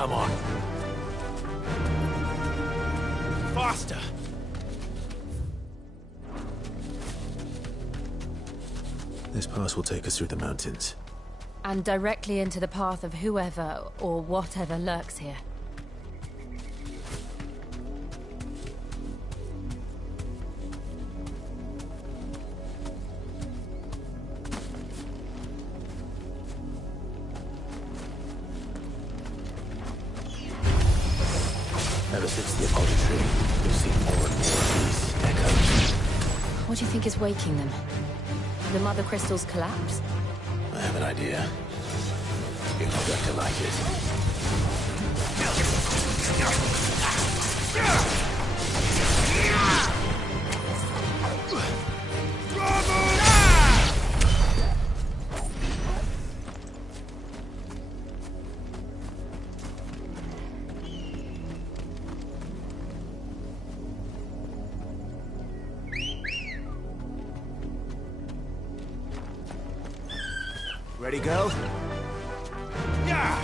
Come on. Faster! This pass will take us through the mountains. And directly into the path of whoever or whatever lurks here. Ever since the apology tree, we've seen more and more of these echoes. What do you think is waking them? The mother crystal's collapse? I have an idea. You're not going to like it. Ready, go? Yeah!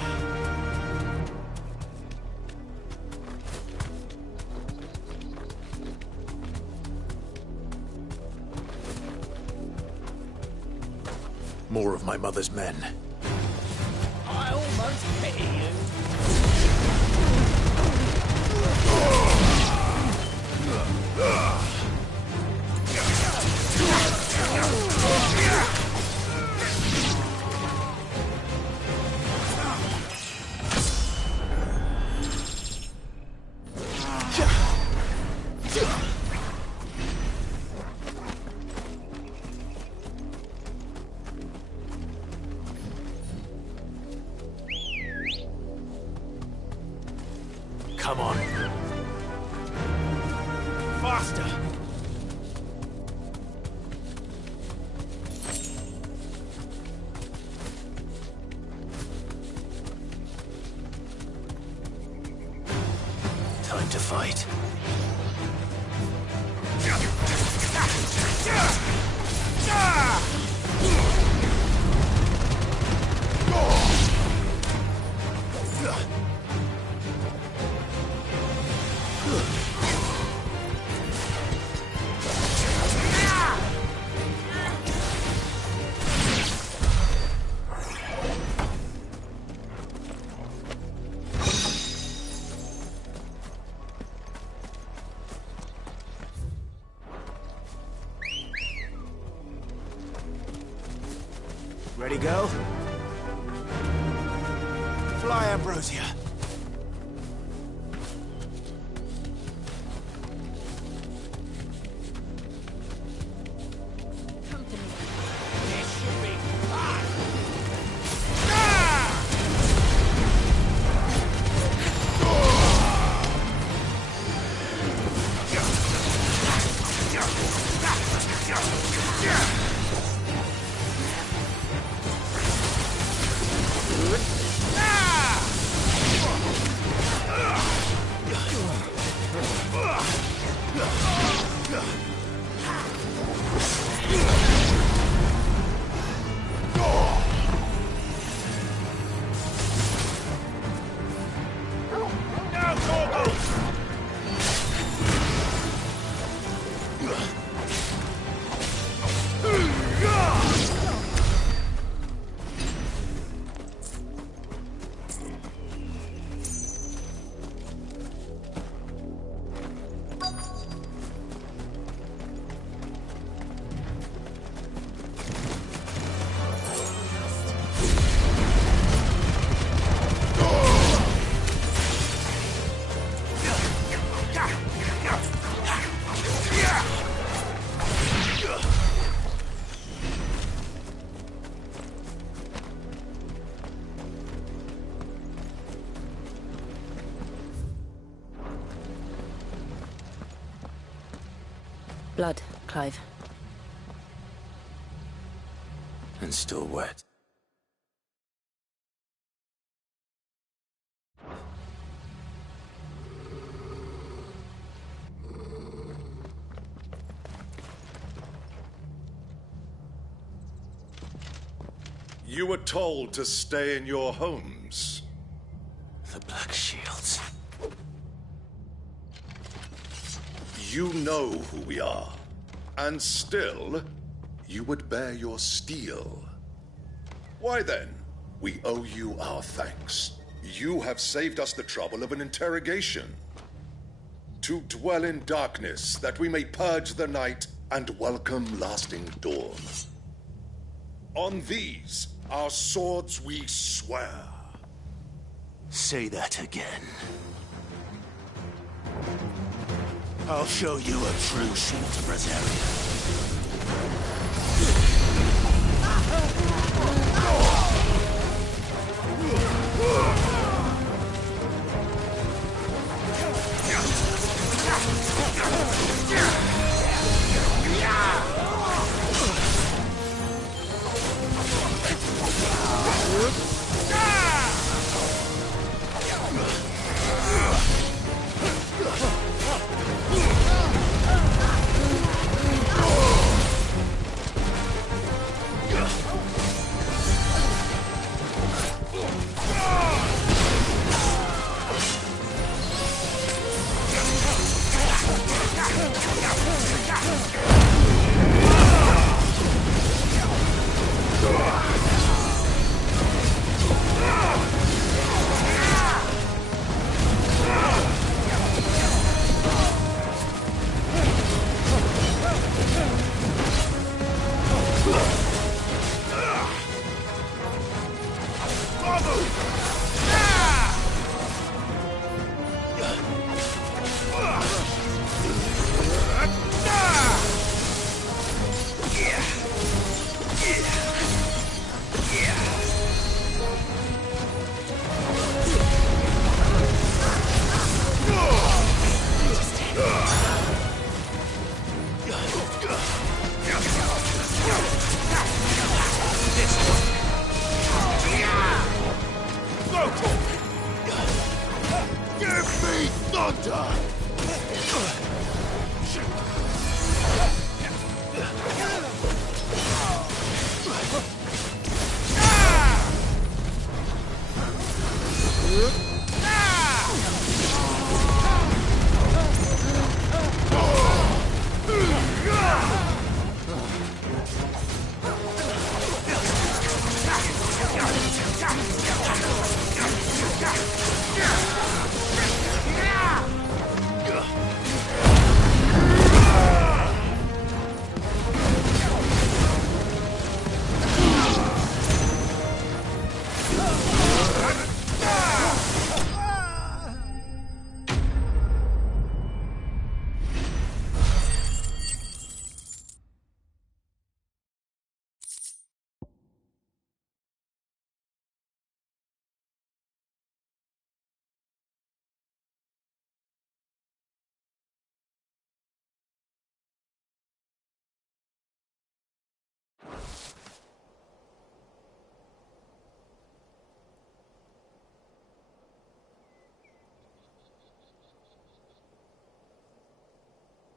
More of my mother's men. I almost pity you. Come on. Faster! Time to fight. Ready, go? Fly, Ambrosia. This should be fun! Blood, Clive. And still wet. You were told to stay in your homes. The Black You know who we are. And still, you would bear your steel. Why then, we owe you our thanks. You have saved us the trouble of an interrogation. To dwell in darkness, that we may purge the night and welcome lasting dawn. On these, our swords we swear. Say that again. I'll show you a true shield to Brazaria.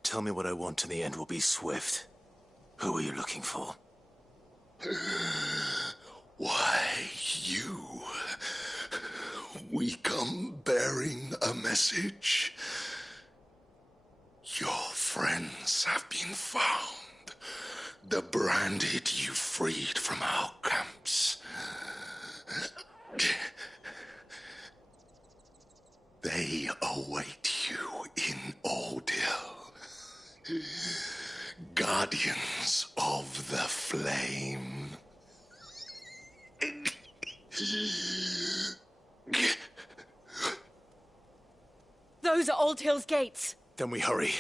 Tell me what I want and the end will be swift. Who are you looking for? Why, you. We come bearing a message. Your friends have been found. The branded you freed from our camps. They await you in Ordeal. Guardians of the Flame. Those are Old Hill's gates. Then we hurry.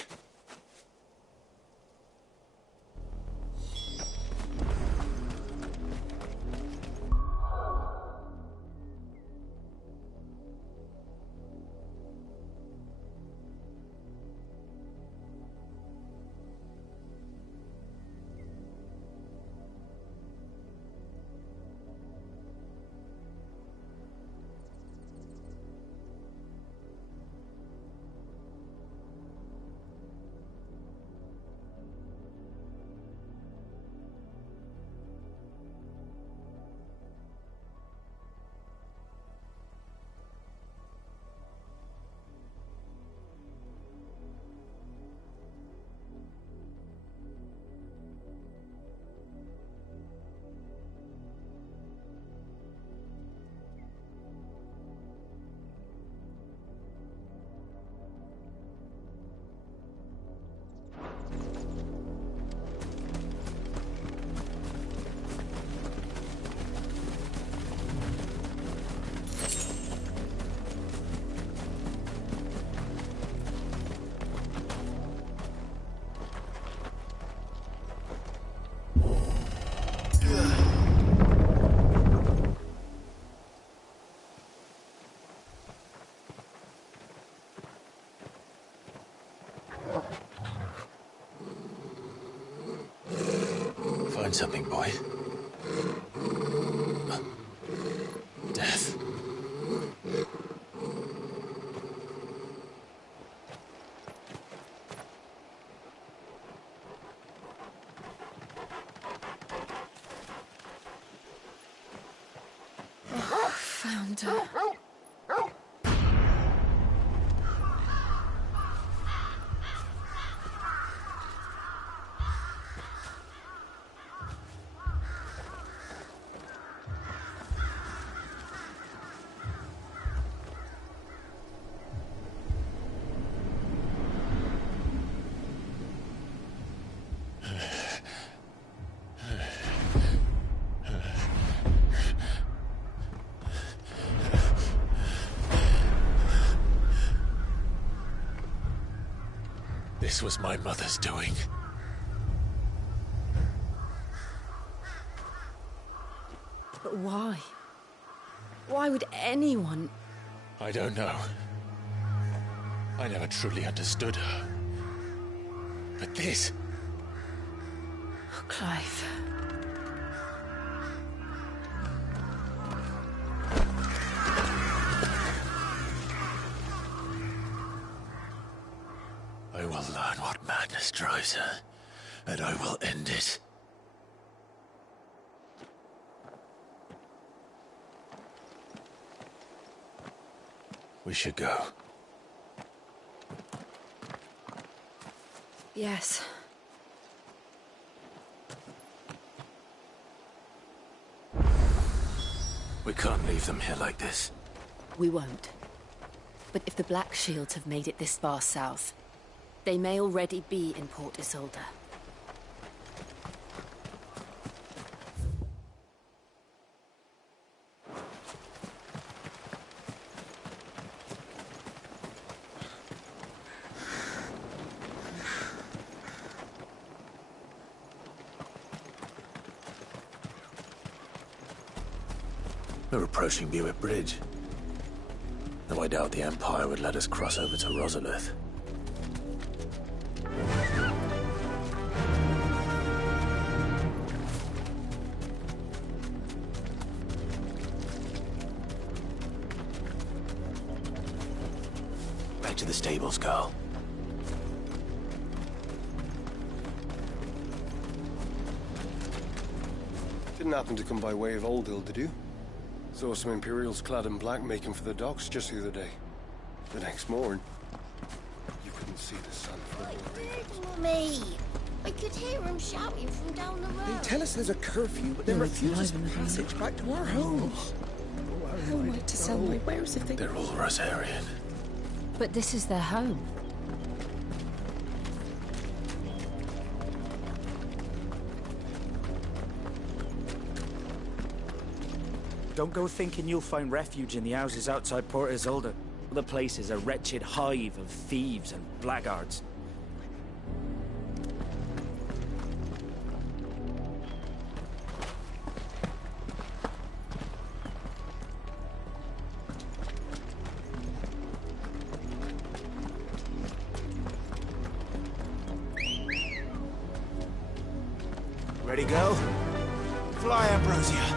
find something, boy. Death. Found her. This was my mother's doing. But why? Why would anyone... I don't know. I never truly understood her. But this... Oh, Clive. I will learn what madness drives her, and I will end it. We should go. Yes. We can't leave them here like this. We won't. But if the Black Shields have made it this far south, they may already be in Port Isolde. We're approaching Buick Bridge. Though I doubt the Empire would let us cross over to Rosalith. Back to the stables, Carl. Didn't happen to come by way of Oldhill, did you? Saw some Imperials clad in black making for the docks just the other day. The next morning, you couldn't see the sun for Me! I could hear him shouting from down the road. They tell us there's a curfew, but then refuse us passage back to our homes. How am I to sell my wares if they... They're all Rosarian. But this is their home. Don't go thinking you'll find refuge in the houses outside Port Isolde. The place is a wretched hive of thieves and blackguards. Ready, go? Fly, Ambrosia.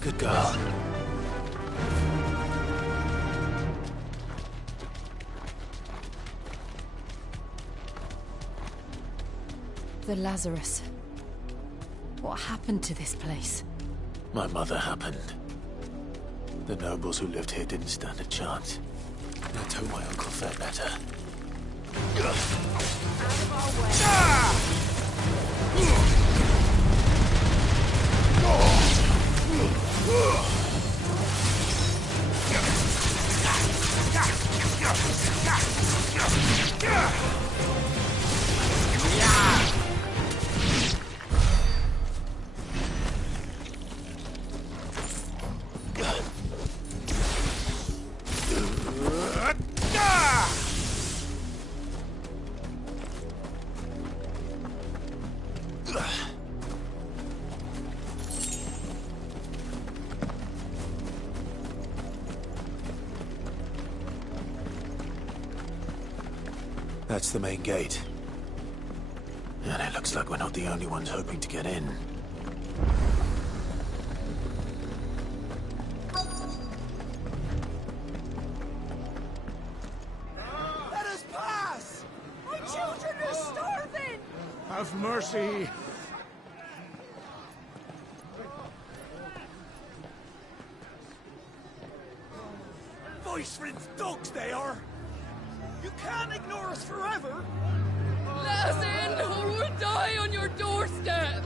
Good girl. The Lazarus. What happened to this place? My mother happened. The nobles who lived here didn't stand a chance. Let's hope my uncle fared better. That's the main gate. And it looks like we're not the only ones hoping to get in. Let us pass! My children are starving! Have mercy! Voice-rinsed dogs they are! You can't ignore us forever! Let us in, or we'll die on your doorstep!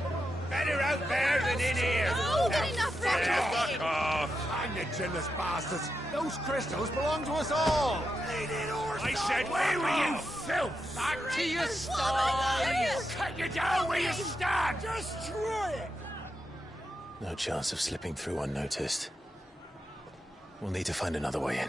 Better out there than in here! Oh, get enough Fuck off! Hang the chinless bastards! Those crystals belong to us all! I said, where were you, filth? Back to your sties! Cut you down where you stand! Destroy it! No chance of slipping through unnoticed. We'll need to find another way in.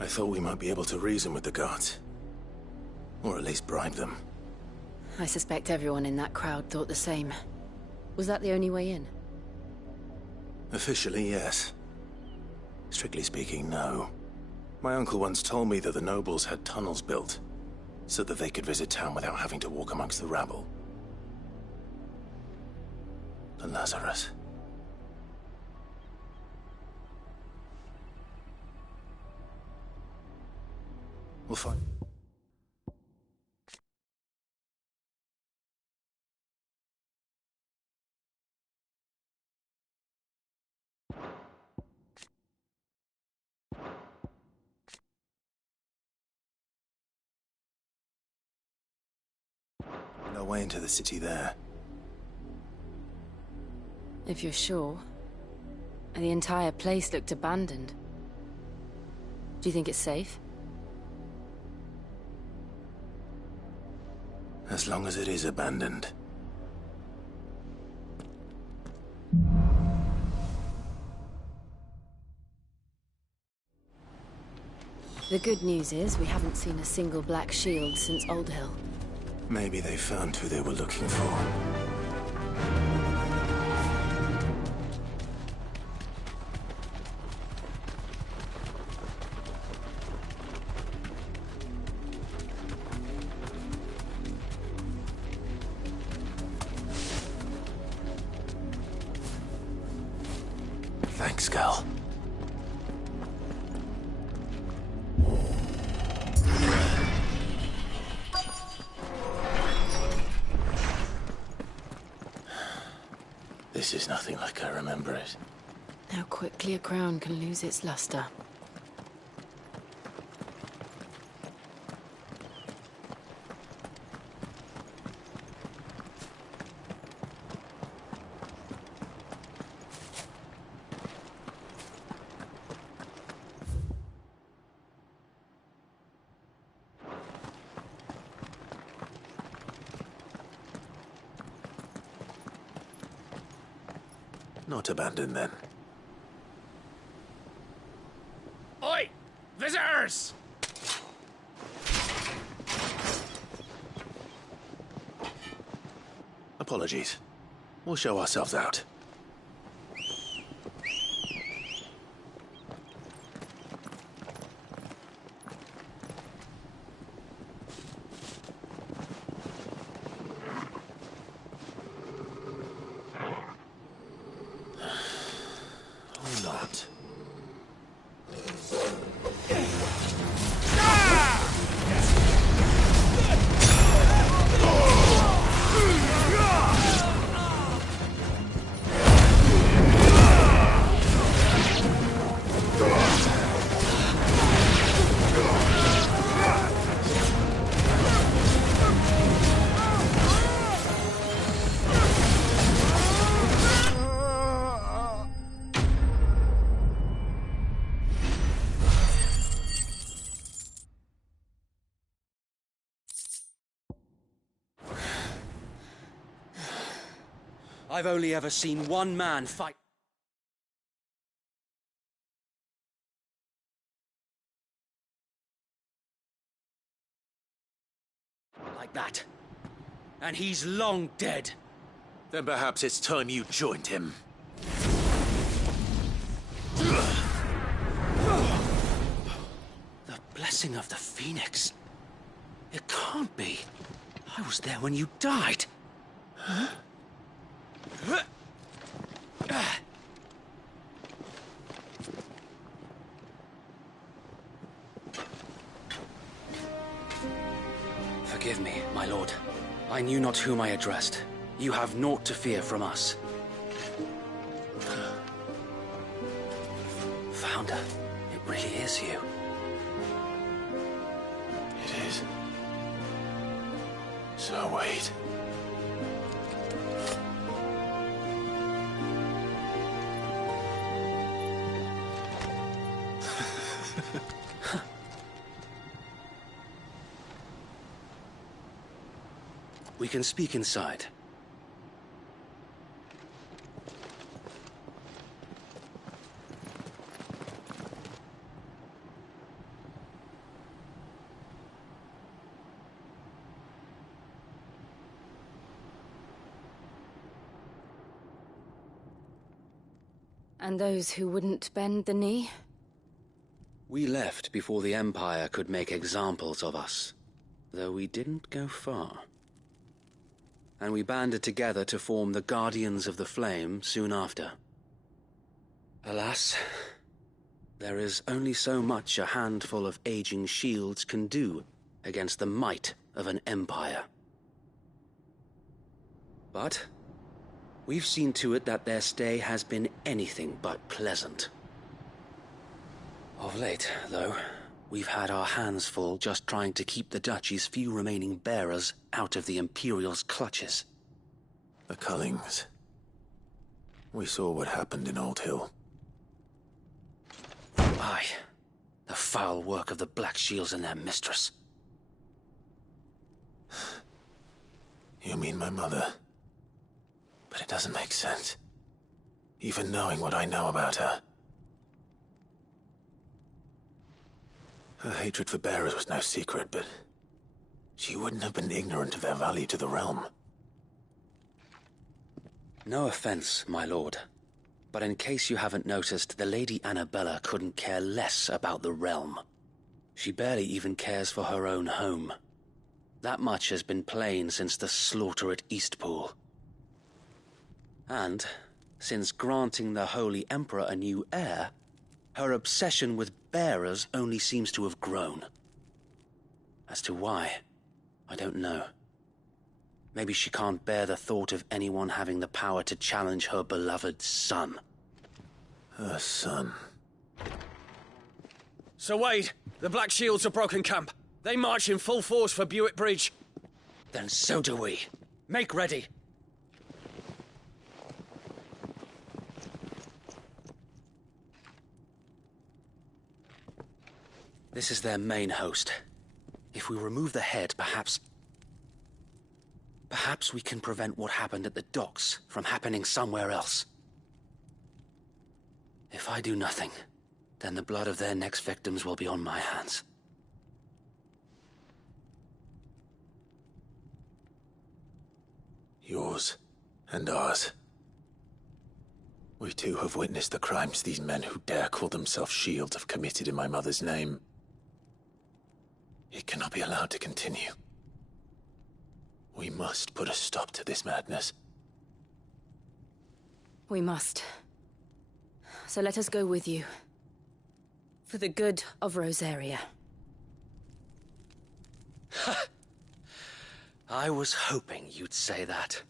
I thought we might be able to reason with the guards. Or at least bribe them. I suspect everyone in that crowd thought the same. Was that the only way in? Officially, yes. Strictly speaking, no. My uncle once told me that the nobles had tunnels built, so that they could visit town without having to walk amongst the rabble. And Lazarus. We'll find... No way into the city there. If you're sure. The entire place looked abandoned. Do you think it's safe? As long as it is abandoned. The good news is we haven't seen a single black shield since Old Hill. Maybe they found who they were looking for. Thanks, Gal. This is nothing like I remember it. How quickly a crown can lose its luster. Not abandoned, then. Oi! Visitors! Apologies. We'll show ourselves out. Or not. I've only ever seen one man fight. like that. And he's long dead. Then perhaps it's time you joined him. The blessing of the Phoenix. It can't be. I was there when you died. Forgive me, my lord. I knew not whom I addressed. You have naught to fear from us. Founder, it really is you. It is. So wait. We can speak inside. And those who wouldn't bend the knee? We left before the Empire could make examples of us, though we didn't go far. And we banded together to form the Guardians of the Flame soon after. Alas, there is only so much a handful of aging shields can do against the might of an empire. But we've seen to it that their stay has been anything but pleasant. Of late, though, we've had our hands full just trying to keep the Duchy's few remaining bearers out of the Imperial's clutches. The Cullings. We saw what happened in Old Hill. Aye. The foul work of the Black Shields and their mistress. You mean my mother? But it doesn't make sense. Even knowing what I know about her. Her hatred for bearers was no secret, but she wouldn't have been ignorant of their value to the realm. No offense, my lord, but in case you haven't noticed, the Lady Annabella couldn't care less about the realm. She barely even cares for her own home. That much has been plain since the slaughter at Eastpool. And, since granting the Holy Emperor a new heir, her obsession with bearers only seems to have grown. As to why, I don't know. Maybe she can't bear the thought of anyone having the power to challenge her beloved son. Her son. Sir Wade, the Black Shields have broken camp. They march in full force for Buick Bridge. Then so do we. Make ready. This is their main host. If we remove the head, perhaps we can prevent what happened at the docks from happening somewhere else. If I do nothing, then the blood of their next victims will be on my hands. Yours and ours. We too have witnessed the crimes these men who dare call themselves shields have committed in my mother's name. It cannot be allowed to continue. We must put a stop to this madness. We must. So let us go with you. For the good of Rosaria. I was hoping you'd say that.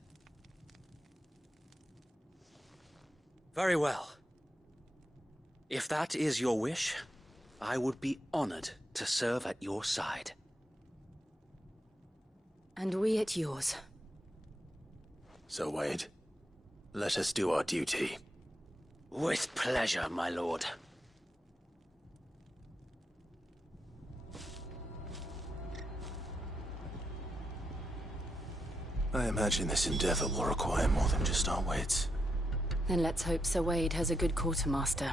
Very well. If that is your wish, I would be honored to serve at your side. And we at yours. So, Wade, let us do our duty. With pleasure, my lord. I imagine this endeavor will require more than just our wits. Then let's hope Sir Wade has a good quartermaster.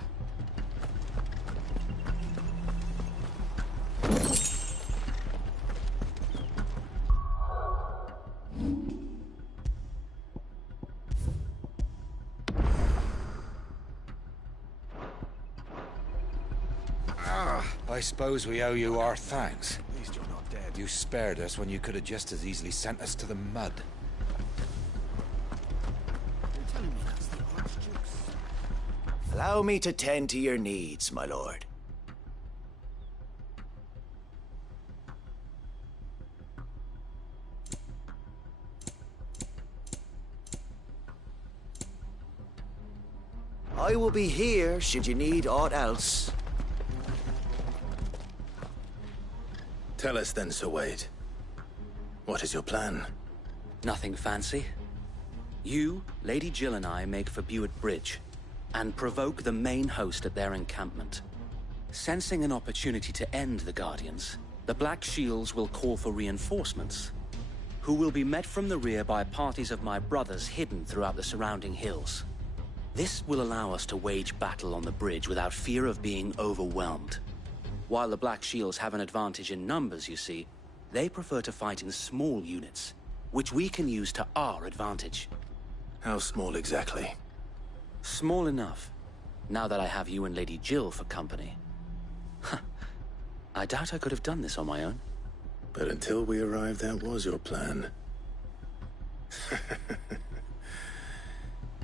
I suppose we owe you our thanks. At least you're not dead. You spared us when you could have just as easily sent us to the mud. You're telling me that's the Archduke's... Allow me to tend to your needs, my lord. I will be here should you need aught else. Tell us then, Sir Wade. What is your plan? Nothing fancy. You, Lady Jill and I make for Buett Bridge, and provoke the main host at their encampment. Sensing an opportunity to end the Guardians, the Black Shields will call for reinforcements, who will be met from the rear by parties of my brothers hidden throughout the surrounding hills. This will allow us to wage battle on the bridge without fear of being overwhelmed. While the Black Shields have an advantage in numbers, you see, they prefer to fight in small units, which we can use to our advantage. How small exactly? Small enough, now that I have you and Lady Jill for company. I doubt I could have done this on my own. But until we arrived, that was your plan.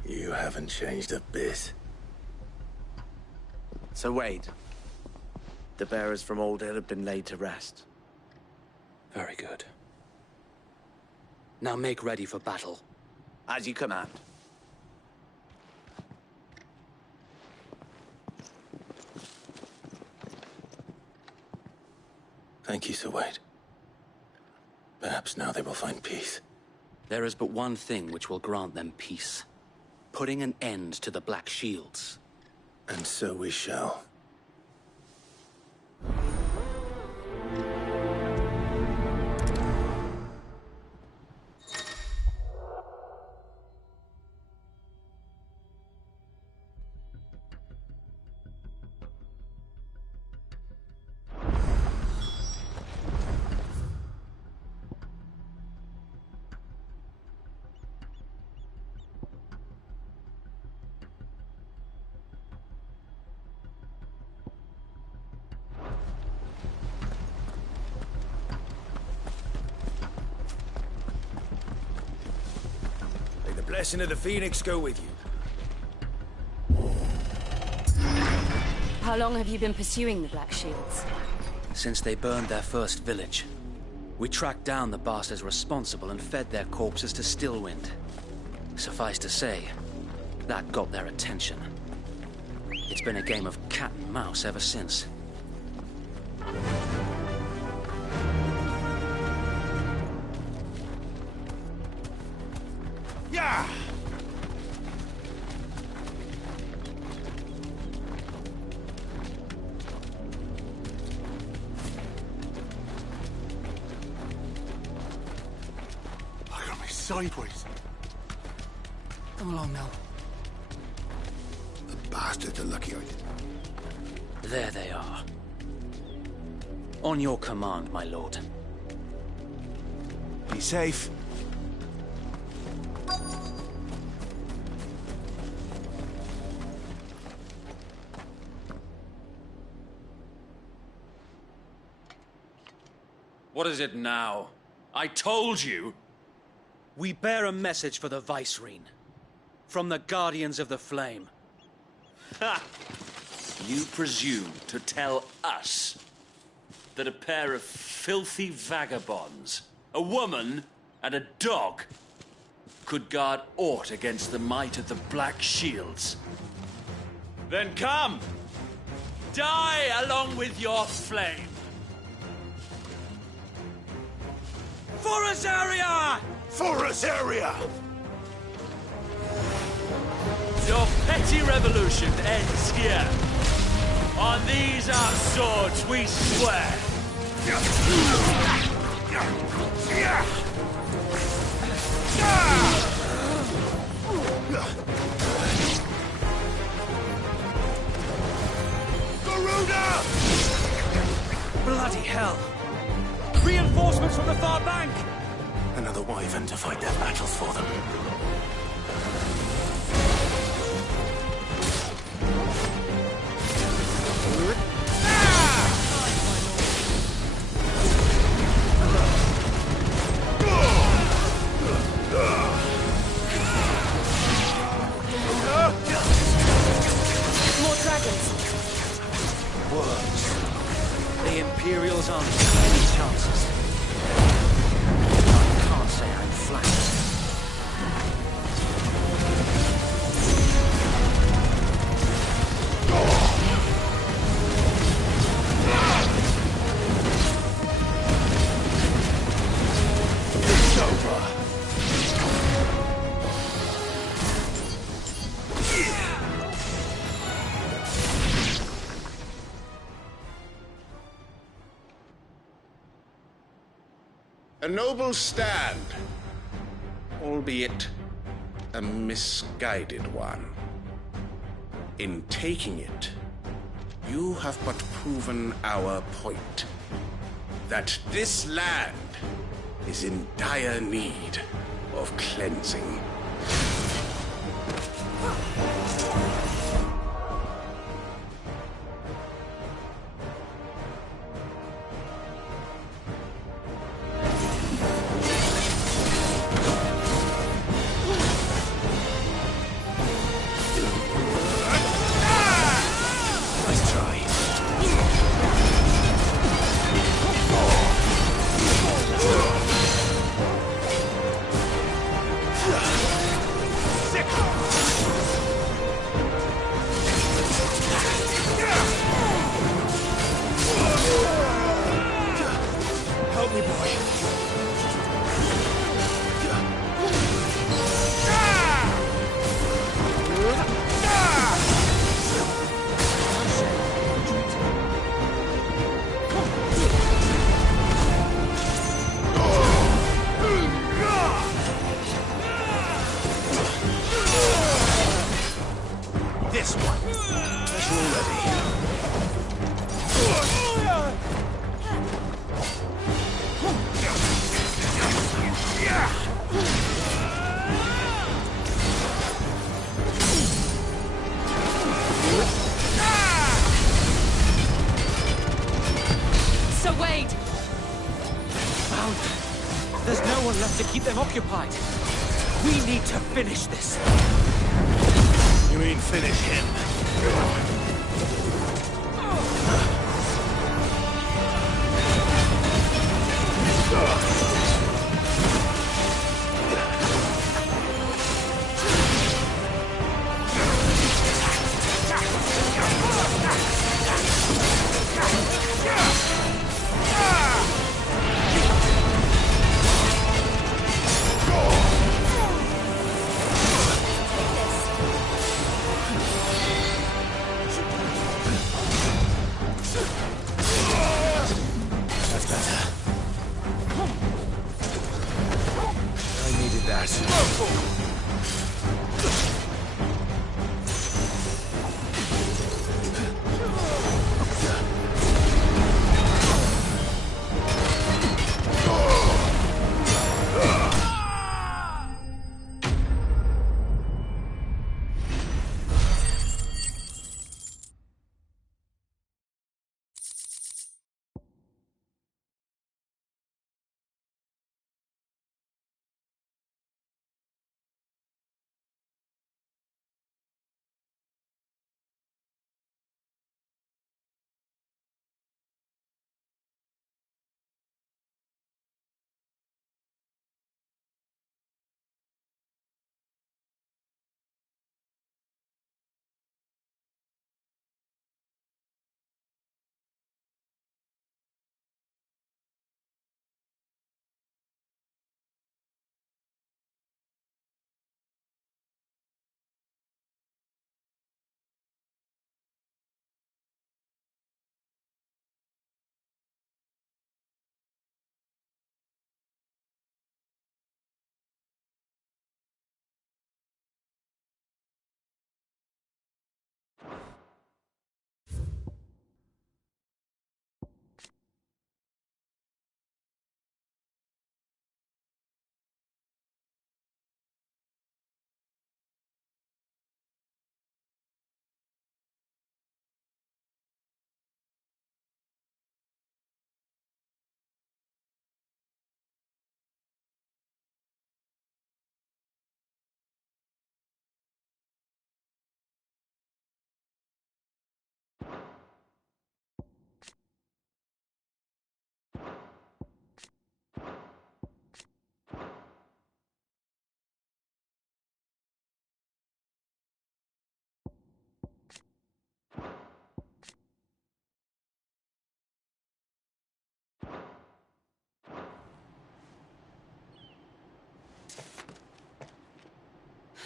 You haven't changed a bit. Sir Wade, the bearers from Old Hill have been laid to rest. Very good. Now make ready for battle. As you command. Thank you, Sir Wade. Perhaps now they will find peace. There is but one thing which will grant them peace. Putting an end to the Black Shields. And so we shall. Blessing of the Phoenix go with you. How long have you been pursuing the Black Shields? Since they burned their first village. We tracked down the bastards responsible and fed their corpses to Stillwind. Suffice to say, that got their attention. It's been a game of cat and mouse ever since. Yeah! I got me sideways. Come along now. The bastards are lucky I didn't. There they are. On your command, my lord. Be safe. What is it now? I told you! We bear a message for the Vicereine. From the Guardians of the Flame. Ha! You presume to tell us that a pair of filthy vagabonds, a woman and a dog, could guard aught against the might of the Black Shields? Then come! Die along with your flame! For Azaria! For Azaria! Your petty revolution ends here. On these our swords we swear. Garuda! Bloody hell! Reinforcements from the far bank! Another wyvern to fight their battles for them. Imperials aren't any chances. I can't say I'm flattered. It's over. A noble stand, albeit a misguided one. In taking it, you have but proven our point, that this land is in dire need of cleansing. Help me, boy. This one. Special already. Sir Wade! Found them. There's no one left to keep them occupied. We need to finish this. You mean finish him?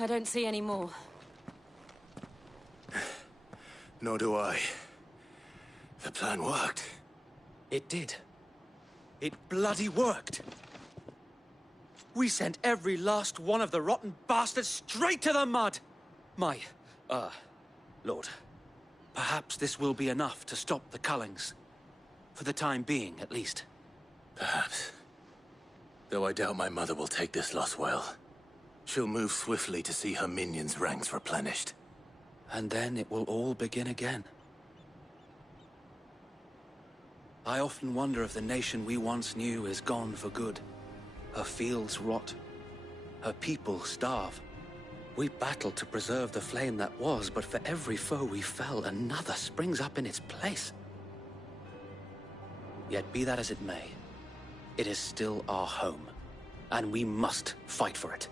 I don't see any more. Nor do I. The plan worked. It did. It bloody worked. We sent every last one of the rotten bastards straight to the mud! Lord, perhaps this will be enough to stop the Cullings. For the time being, at least. Perhaps. Though I doubt my mother will take this loss well. She'll move swiftly to see her minions' ranks replenished. And then it will all begin again. I often wonder if the nation we once knew is gone for good. Her fields rot. Her people starve. We battled to preserve the flame that was, but for every foe we fell, another springs up in its place. Yet be that as it may, it is still our home, and we must fight for it.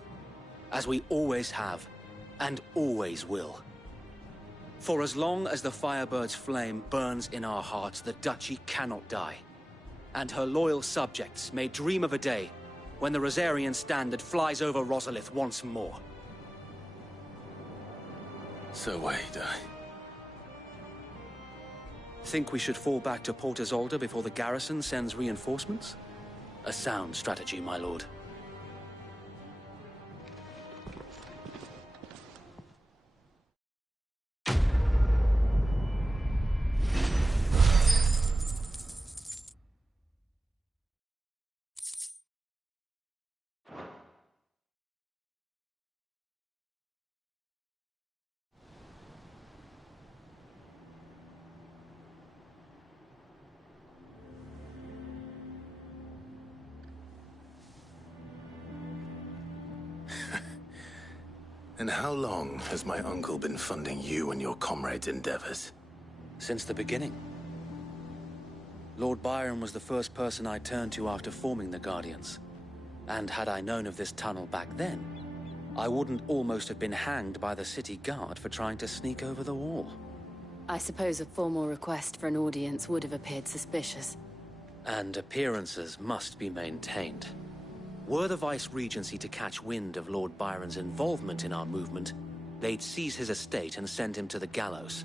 As we always have, and always will. For as long as the Firebird's flame burns in our hearts, the Duchy cannot die. And her loyal subjects may dream of a day when the Rosarian standard flies over Rosalith once more. So wait, Think we should fall back to Port Isolde before the garrison sends reinforcements? A sound strategy, my lord. And how long has my uncle been funding you and your comrades' endeavors? Since the beginning. Lord Byron was the first person I turned to after forming the Guardians. And had I known of this tunnel back then, I wouldn't almost have been hanged by the city guard for trying to sneak over the wall. I suppose a formal request for an audience would have appeared suspicious. And appearances must be maintained. Were the Vice-Regency to catch wind of Lord Byron's involvement in our movement, they'd seize his estate and send him to the gallows,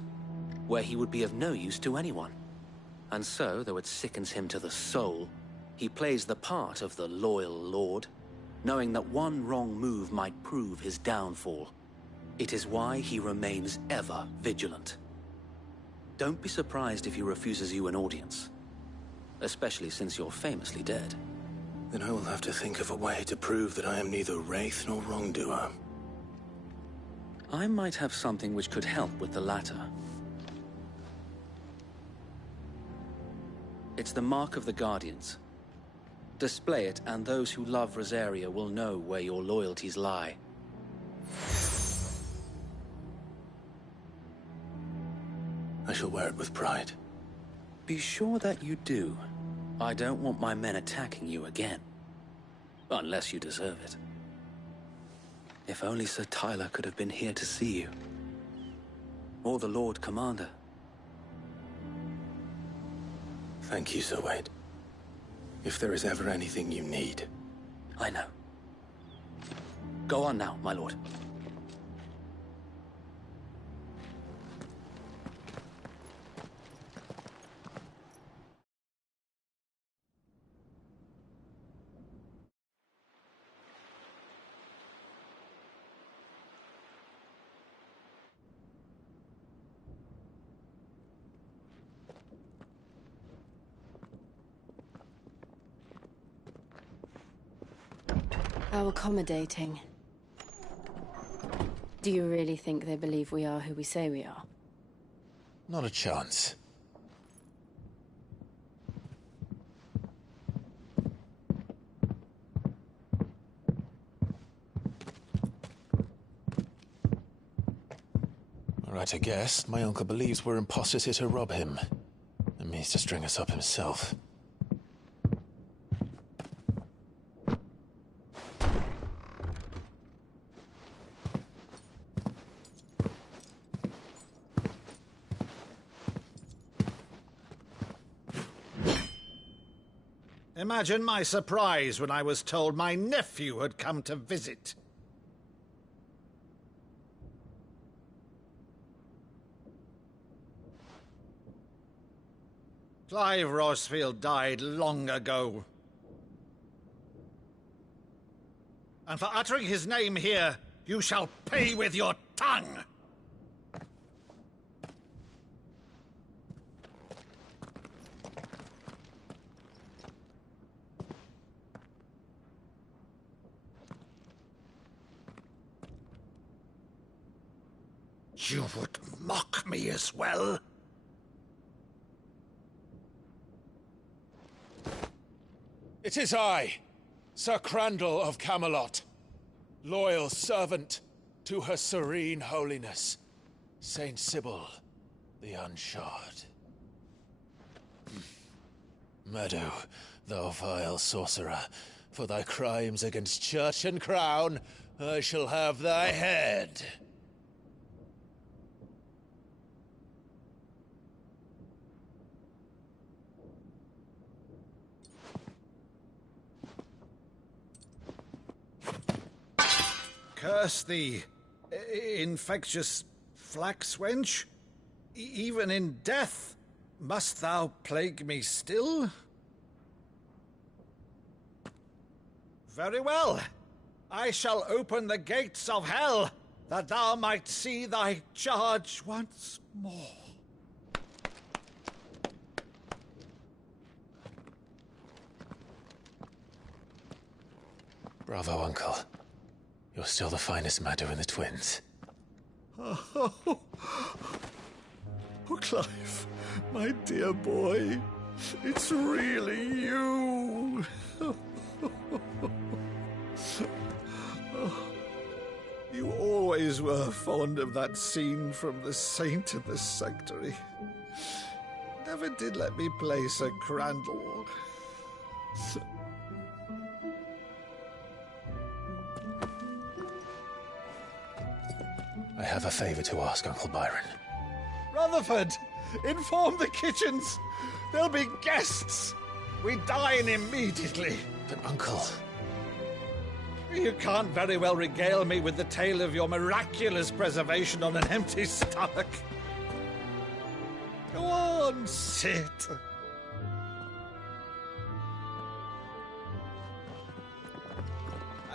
where he would be of no use to anyone. And so, though it sickens him to the soul, he plays the part of the loyal lord, knowing that one wrong move might prove his downfall. It is why he remains ever vigilant. Don't be surprised if he refuses you an audience, especially since you're famously dead. Then I will have to think of a way to prove that I am neither wraith nor wrongdoer. I might have something which could help with the latter. It's the mark of the Guardians. Display it, and those who love Rosaria will know where your loyalties lie. I shall wear it with pride. Be sure that you do. I don't want my men attacking you again. Unless you deserve it. If only Sir Tyler could have been here to see you. Or the Lord Commander. Thank you, Sir Wade. If there is ever anything you need. I know. Go on now, my lord. How accommodating. Do you really think they believe we are who we say we are? Not a chance. Right, I guess. My uncle believes we're imposters here to rob him. And means to string us up himself. Imagine my surprise when I was told my nephew had come to visit. Clive Rosfield died long ago. And for uttering his name here, you shall pay with your tongue! You would mock me as well? It is I, Sir Crandall of Camelot, loyal servant to Her Serene Holiness, Saint Sybil the Unshod. Meadow, thou vile sorcerer, for thy crimes against church and crown, I shall have thy head. Curse thee, infectious flax wench. Even in death, must thou plague me still? Very well. I shall open the gates of hell, that thou might see thy charge once more. Bravo, Uncle. You're still the finest Meadow in the twins. Oh, Clive, my dear boy, it's really you. You always were fond of that scene from The Saint and the Sanctuary. Never did let me play Sir Crandall. I have a favor to ask, Uncle Byron. Rutherford, inform the kitchens. There'll be guests. We dine immediately. But, Uncle... You can't very well regale me with the tale of your miraculous preservation on an empty stomach. Go on, sit.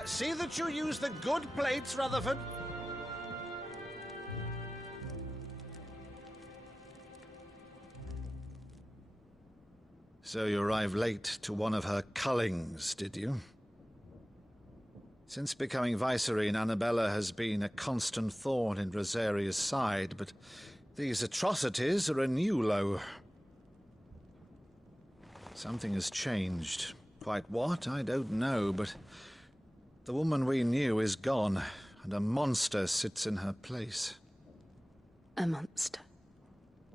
See that you use the good plates, Rutherford. So you arrived late to one of her cullings, did you? Since becoming Vicereine, Annabella has been a constant thorn in Rosaria's side, but these atrocities are a new low. Something has changed. Quite what, I don't know, but the woman we knew is gone, and a monster sits in her place. A monster?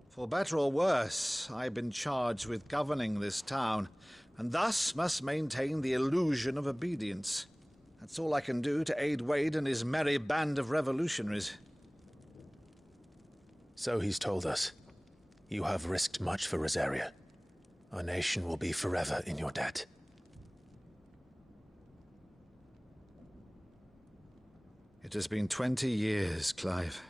For better or worse, I've been charged with governing this town, and thus must maintain the illusion of obedience. That's all I can do to aid Wade and his merry band of revolutionaries. So he's told us. You have risked much for Rosaria. Our nation will be forever in your debt. It has been 20 years, Clive.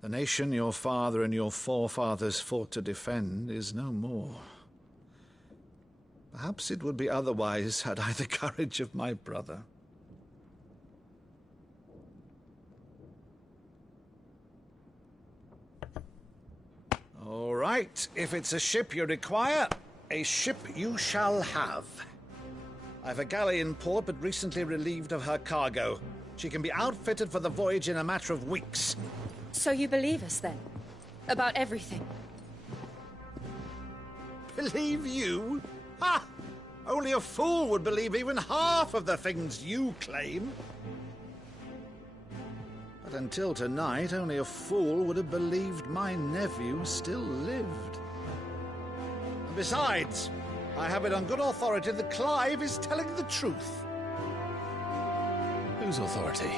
The nation your father and your forefathers fought to defend is no more. Perhaps it would be otherwise had I the courage of my brother. All right, if it's a ship you require, a ship you shall have. I've a galley in port, but recently relieved of her cargo. She can be outfitted for the voyage in a matter of weeks. So you believe us, then? About everything? Believe you? Ha! Only a fool would believe even half of the things you claim. But until tonight, only a fool would have believed my nephew still lived. And besides, I have it on good authority that Clive is telling the truth. Whose authority?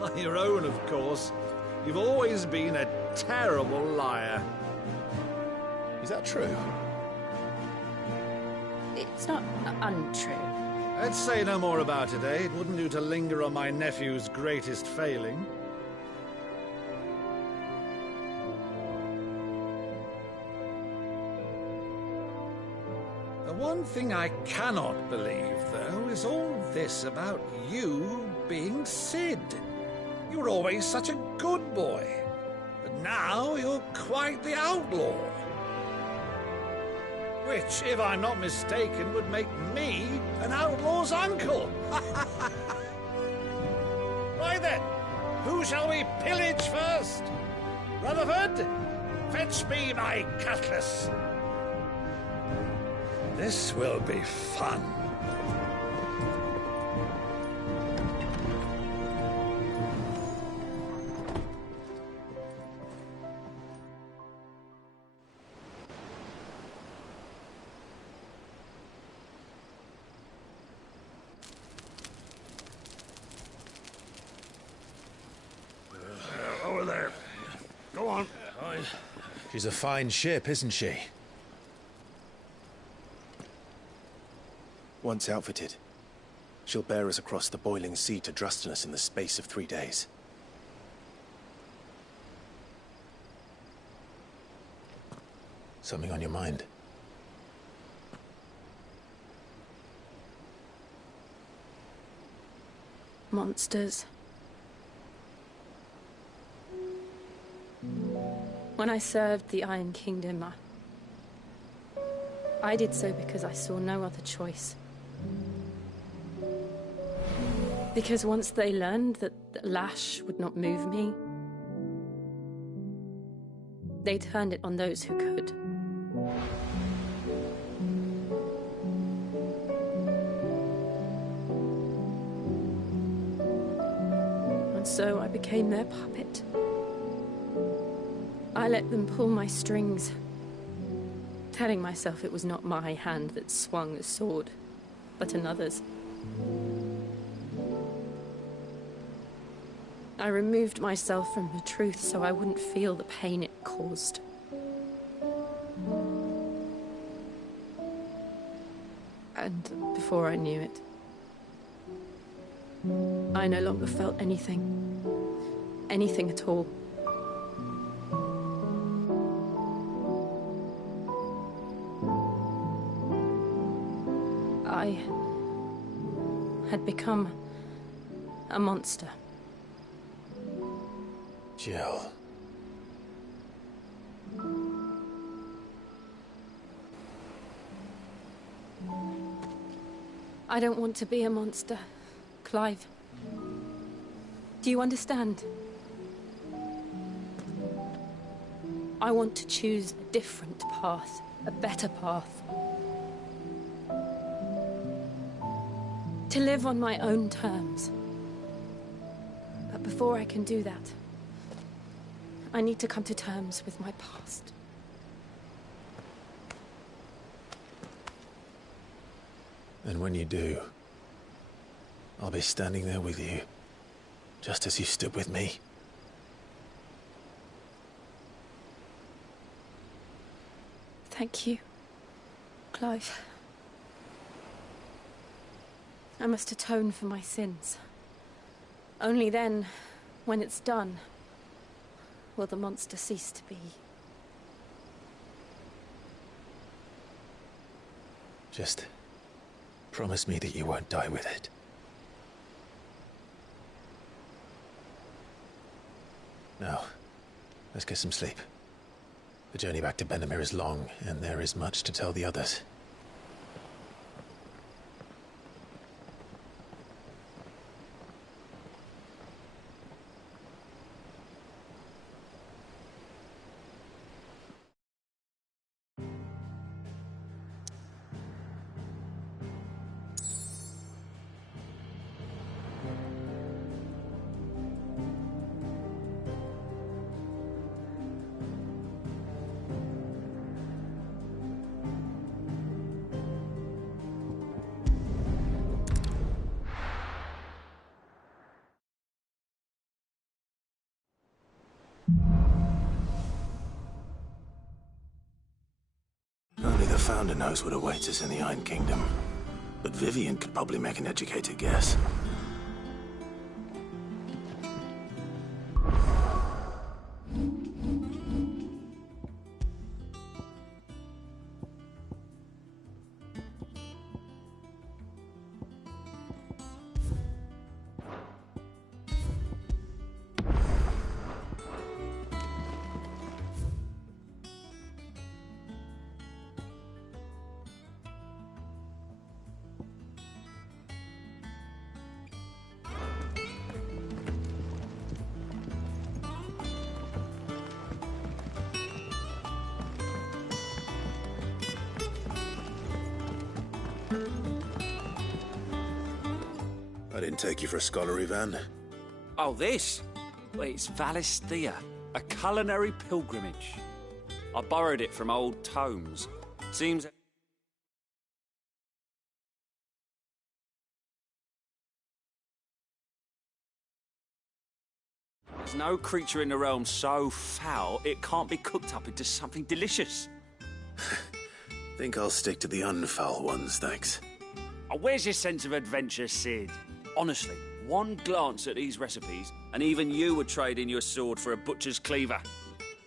On your own, of course. You've always been a terrible liar. Is that true? It's not untrue. Let's say no more about it, eh? It wouldn't do to linger on my nephew's greatest failing. one thing I cannot believe, though, is all this about you being Sid. You were always such a good boy, but now you're quite the outlaw. Which, if I'm not mistaken, would make me an outlaw's uncle. Why then, who shall we pillage first? Rutherford, fetch me my cutlass. This will be fun. Over there. Go on. She's a fine ship, isn't she? Once outfitted, she'll bear us across the boiling sea to Drustinus in the space of 3 days. Something on your mind? Monsters. When I served the Iron Kingdom, I did so because I saw no other choice. Because once they learned that the lash would not move me, they turned it on those who could. And so I became their puppet. I let them pull my strings, telling myself it was not my hand that swung the sword, but another's. I removed myself from the truth so I wouldn't feel the pain it caused. And before I knew it, I no longer felt anything. Anything at all. I had become a monster. Jill. I don't want to be a monster, Clive. Do you understand? I want to choose a different path, a better path. To live on my own terms. But before I can do that, I need to come to terms with my past. And when you do, I'll be standing there with you, just as you stood with me. Thank you, Clive. I must atone for my sins. Only then, when it's done, will the monster cease to be. Just promise me that you won't die with it. Now, let's get some sleep. The journey back to Benamir is long, and there is much to tell the others. Only the Founder knows what awaits us in the Iron Kingdom. But Vivian could probably make an educated guess. I didn't take you for a scholarly van. Oh, this? Well, it's Valisthea, a culinary pilgrimage. I borrowed it from old tomes. Seems... there's no creature in the realm so foul it can't be cooked up into something delicious. Think I'll stick to the unfoul ones, thanks. Oh, where's your sense of adventure, Sid? Honestly, one glance at these recipes, and even you would trade in your sword for a butcher's cleaver.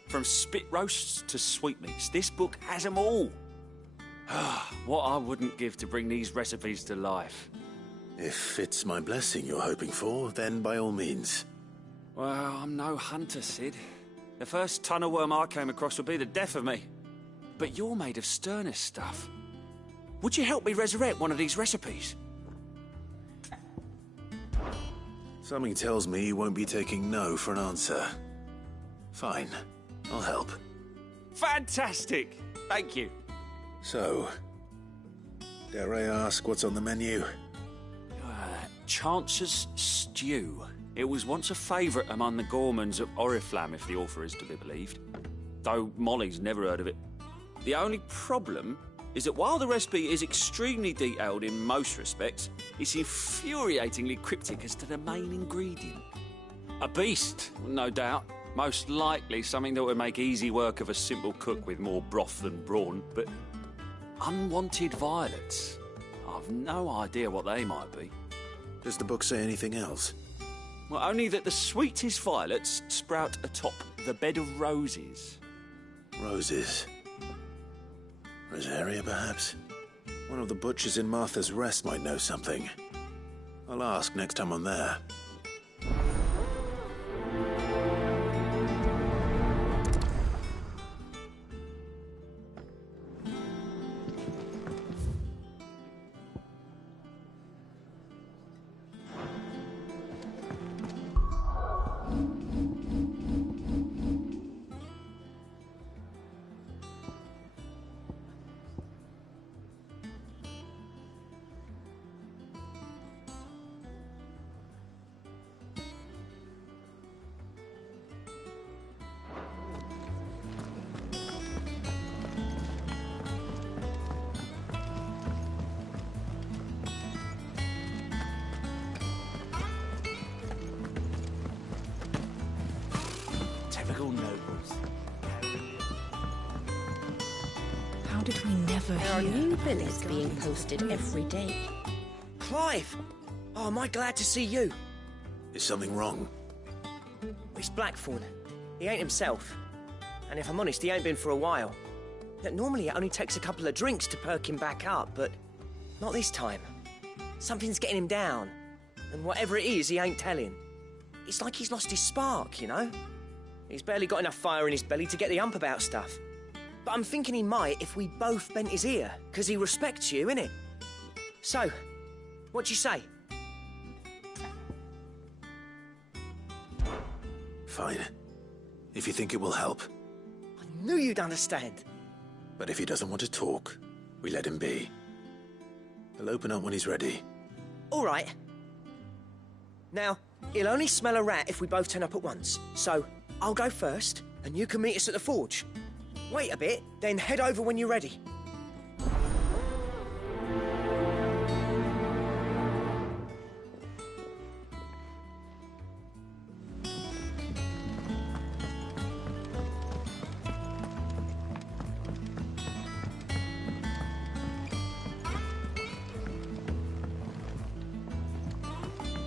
From spit roasts to sweetmeats, this book has them all. What I wouldn't give to bring these recipes to life. If it's my blessing you're hoping for, then by all means. Well, I'm no hunter, Sid. The first tunnel worm I came across would be the death of me. But you're made of sterner stuff. Would you help me resurrect one of these recipes? Something tells me you won't be taking no for an answer. Fine, I'll help. Fantastic! Thank you. So, dare I ask what's on the menu? Chance's Stew. It was once a favourite among the gourmands of Oriflamme, if the author is to be believed. Though Molly's never heard of it. The only problem is that while the recipe is extremely detailed in most respects, it's infuriatingly cryptic as to the main ingredient. A beast, no doubt. Most likely something that would make easy work of a simple cook with more broth than brawn, but unwanted violets. I've no idea what they might be. Does the book say anything else? Well, only that the sweetest violets sprout atop the bed of roses. Roses. Rosaria, perhaps? One of the butchers in Martha's Rest might know something. I'll ask next time I'm there. Typical nobles. How did we never There are hear new of billets this being garden? posted every day. Clive! Oh, am I glad to see you? Is something wrong? It's Blackthorn. He ain't himself. And if I'm honest, he ain't been for a while. Yet normally it only takes a couple of drinks to perk him back up, but not this time. Something's getting him down. And whatever it is, he ain't telling. It's like he's lost his spark, you know? He's barely got enough fire in his belly to get the ump about stuff. But I'm thinking he might if we both bent his ear, because he respects you, innit? So, what do you say? Fine. If you think it will help. I knew you'd understand. But if he doesn't want to talk, we let him be. He'll open up when he's ready. All right. Now, he'll only smell a rat if we both turn up at once. So, I'll go first, and you can meet us at the forge. Wait a bit, then head over when you're ready.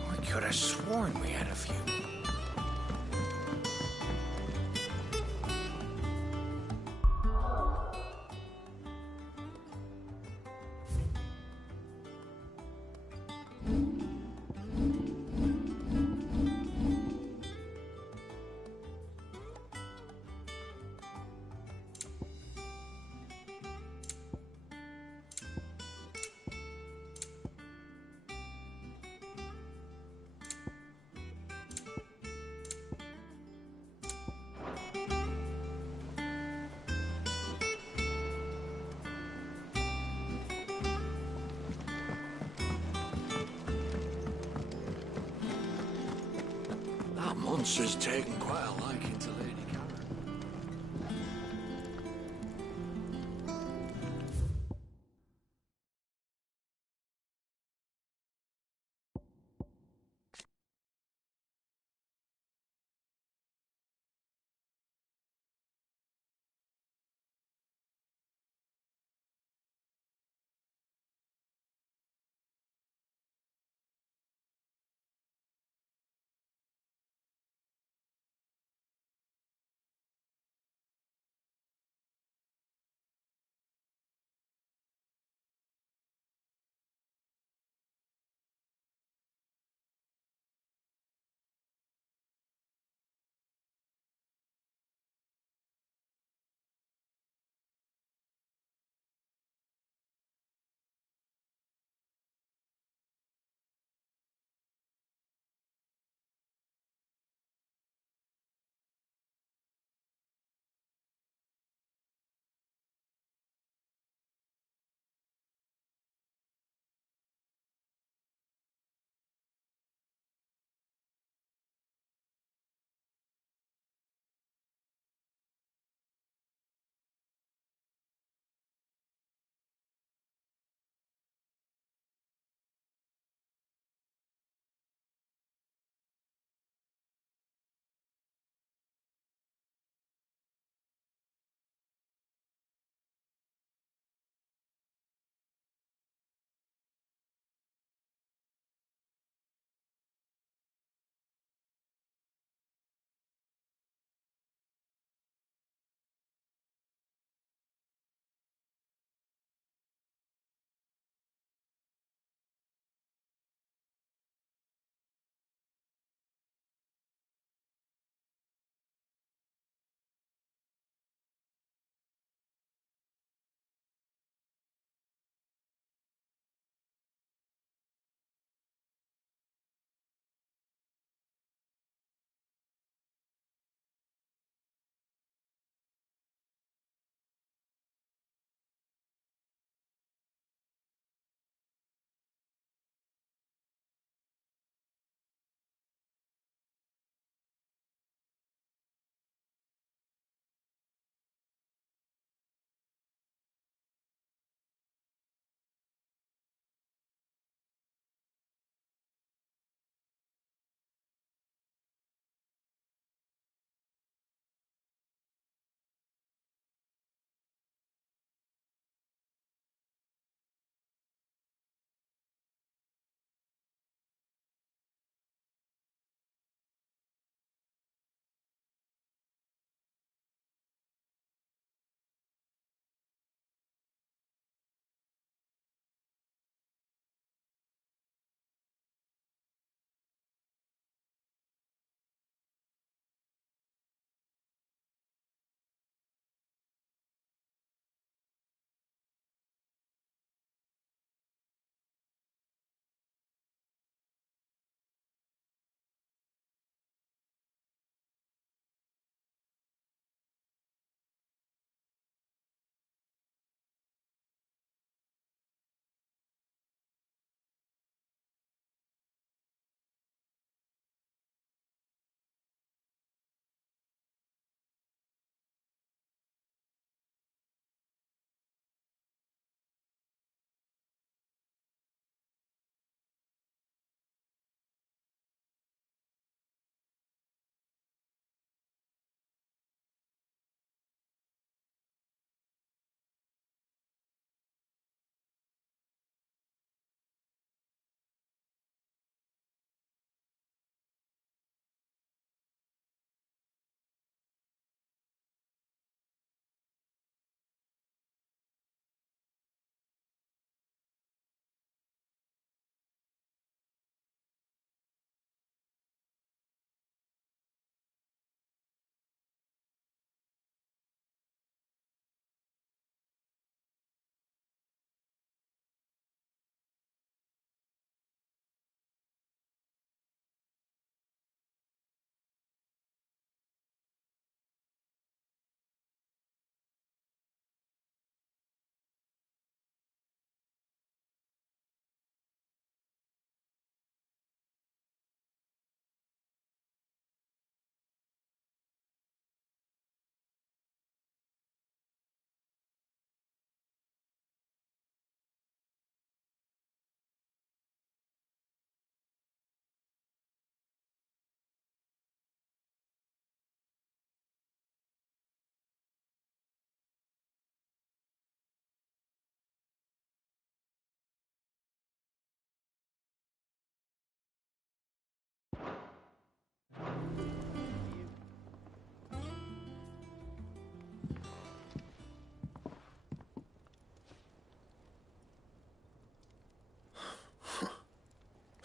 I could have sworn we had a few. monster's taken quite a liking to Lady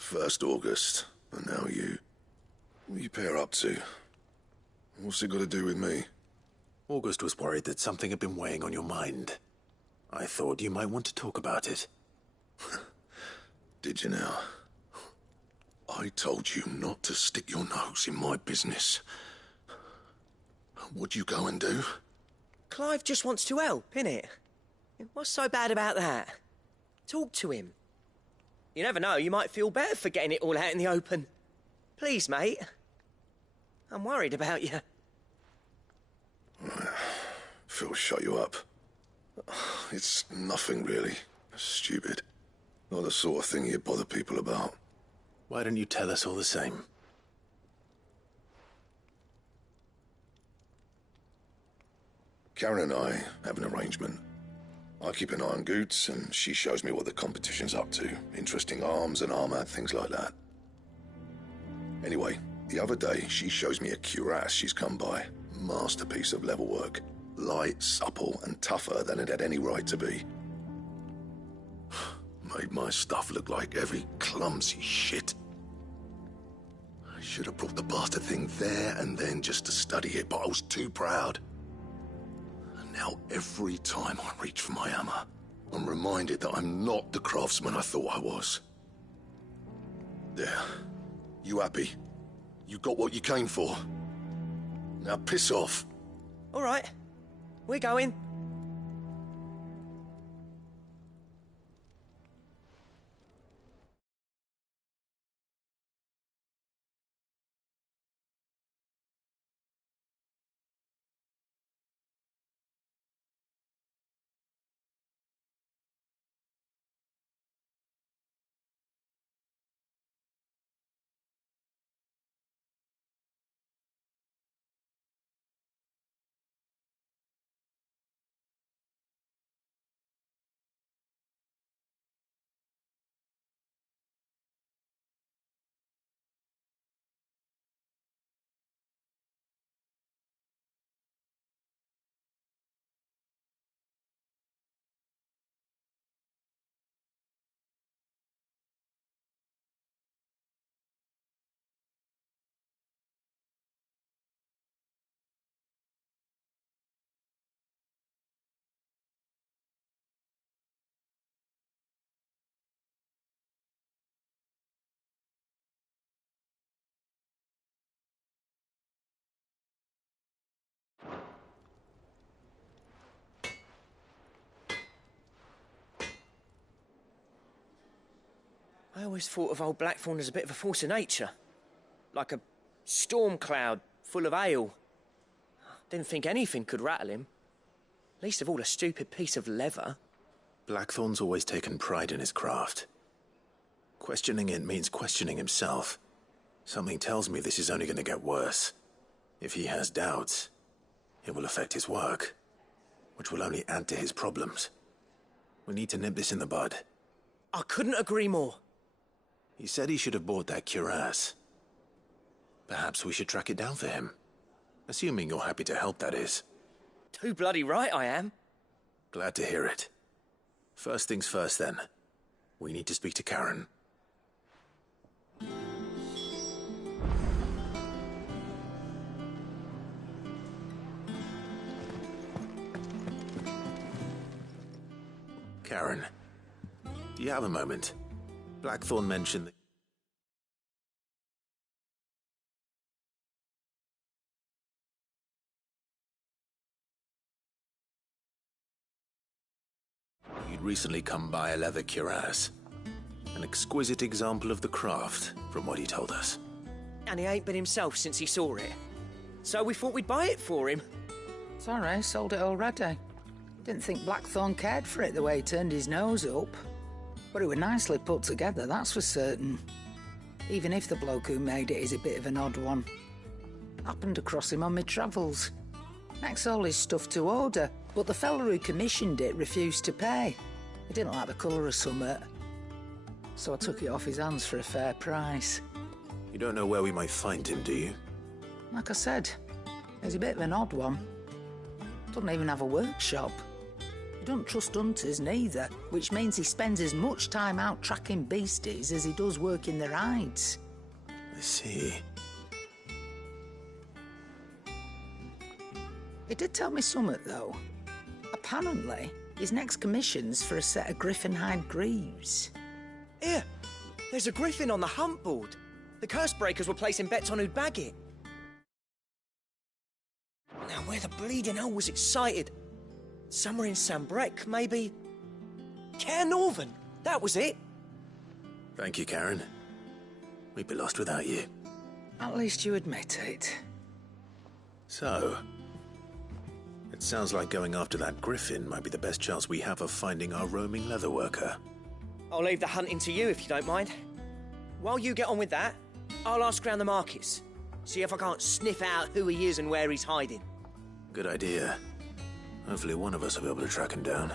First August, and now you. What are you pair up to? What's it got to do with me? August was worried that something had been weighing on your mind. I thought you might want to talk about it. Did you now? I told you not to stick your nose in my business. What'd you go and do? Clive just wants to help, innit? What's so bad about that? Talk to him. You never know, you might feel better for getting it all out in the open. Please, mate. I'm worried about you. Phil shut you up. It's nothing, really. Stupid. Not the sort of thing you bother people about. Why don't you tell us all the same? Karen and I have an arrangement. I keep an eye on Goots, and she shows me what the competition's up to. Interesting arms and armor, things like that. Anyway, the other day, she shows me a cuirass she's come by. Masterpiece of level work. Light, supple, and tougher than it had any right to be. Made my stuff look like heavy, clumsy shit. I should have brought the bastard thing there and then just to study it, but I was too proud. And now every time I reach for my hammer, I'm reminded that I'm not the craftsman I thought I was. There. You happy? You got what you came for. Now piss off. All right. We're going. I always thought of old Blackthorn as a bit of a force of nature. Like a storm cloud full of ale. Didn't think anything could rattle him. Least of all a stupid piece of leather. Blackthorn's always taken pride in his craft. Questioning it means questioning himself. Something tells me this is only going to get worse. If he has doubts, it will affect his work, which will only add to his problems. We need to nip this in the bud. I couldn't agree more. He said he should have bought that cuirass. Perhaps we should track it down for him. Assuming you're happy to help, that is. Too bloody right I am. Glad to hear it. First things first, then. We need to speak to Karen. Karen, do you have a moment? Blackthorn mentioned that you'd recently come by a leather cuirass. An exquisite example of the craft, from what he told us. And he ain't been himself since he saw it. So we thought we'd buy it for him. Sorry, sold it already. Didn't think Blackthorn cared for it the way he turned his nose up. But it was nicely put together, that's for certain. Even if the bloke who made it is a bit of an odd one. Happened across him on my travels. Makes all his stuff to order, but the fella who commissioned it refused to pay. He didn't like the colour of summit. So I took it off his hands for a fair price. You don't know where we might find him, do you? Like I said, he's a bit of an odd one. Doesn't even have a workshop. He don't trust hunters neither, which means he spends as much time out tracking beasties as he does working their hides. I see. He did tell me something, though. Apparently, his next commission's for a set of griffin hide greaves. Here, there's a griffin on the hunt board. The curse breakers were placing bets on who'd bag it. Now, where the bleeding hell was excited? Somewhere in Sambrec, maybe? Care Northern, that was it. Thank you, Karen. We'd be lost without you. At least you admit it. So, it sounds like going after that griffin might be the best chance we have of finding our roaming leatherworker. I'll leave the hunting to you if you don't mind. While you get on with that, I'll ask around the markets. See if I can't sniff out who he is and where he's hiding. Good idea. Hopefully one of us will be able to track him down.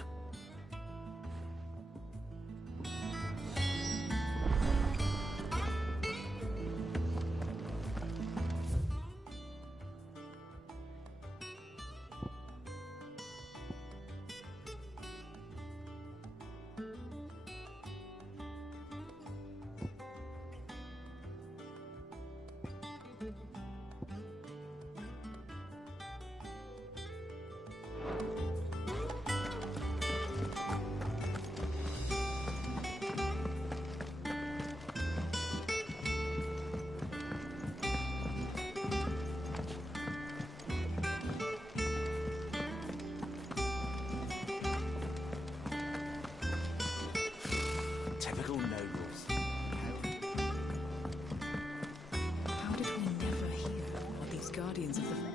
Typical nobles. How did we never hear what these guardians of the...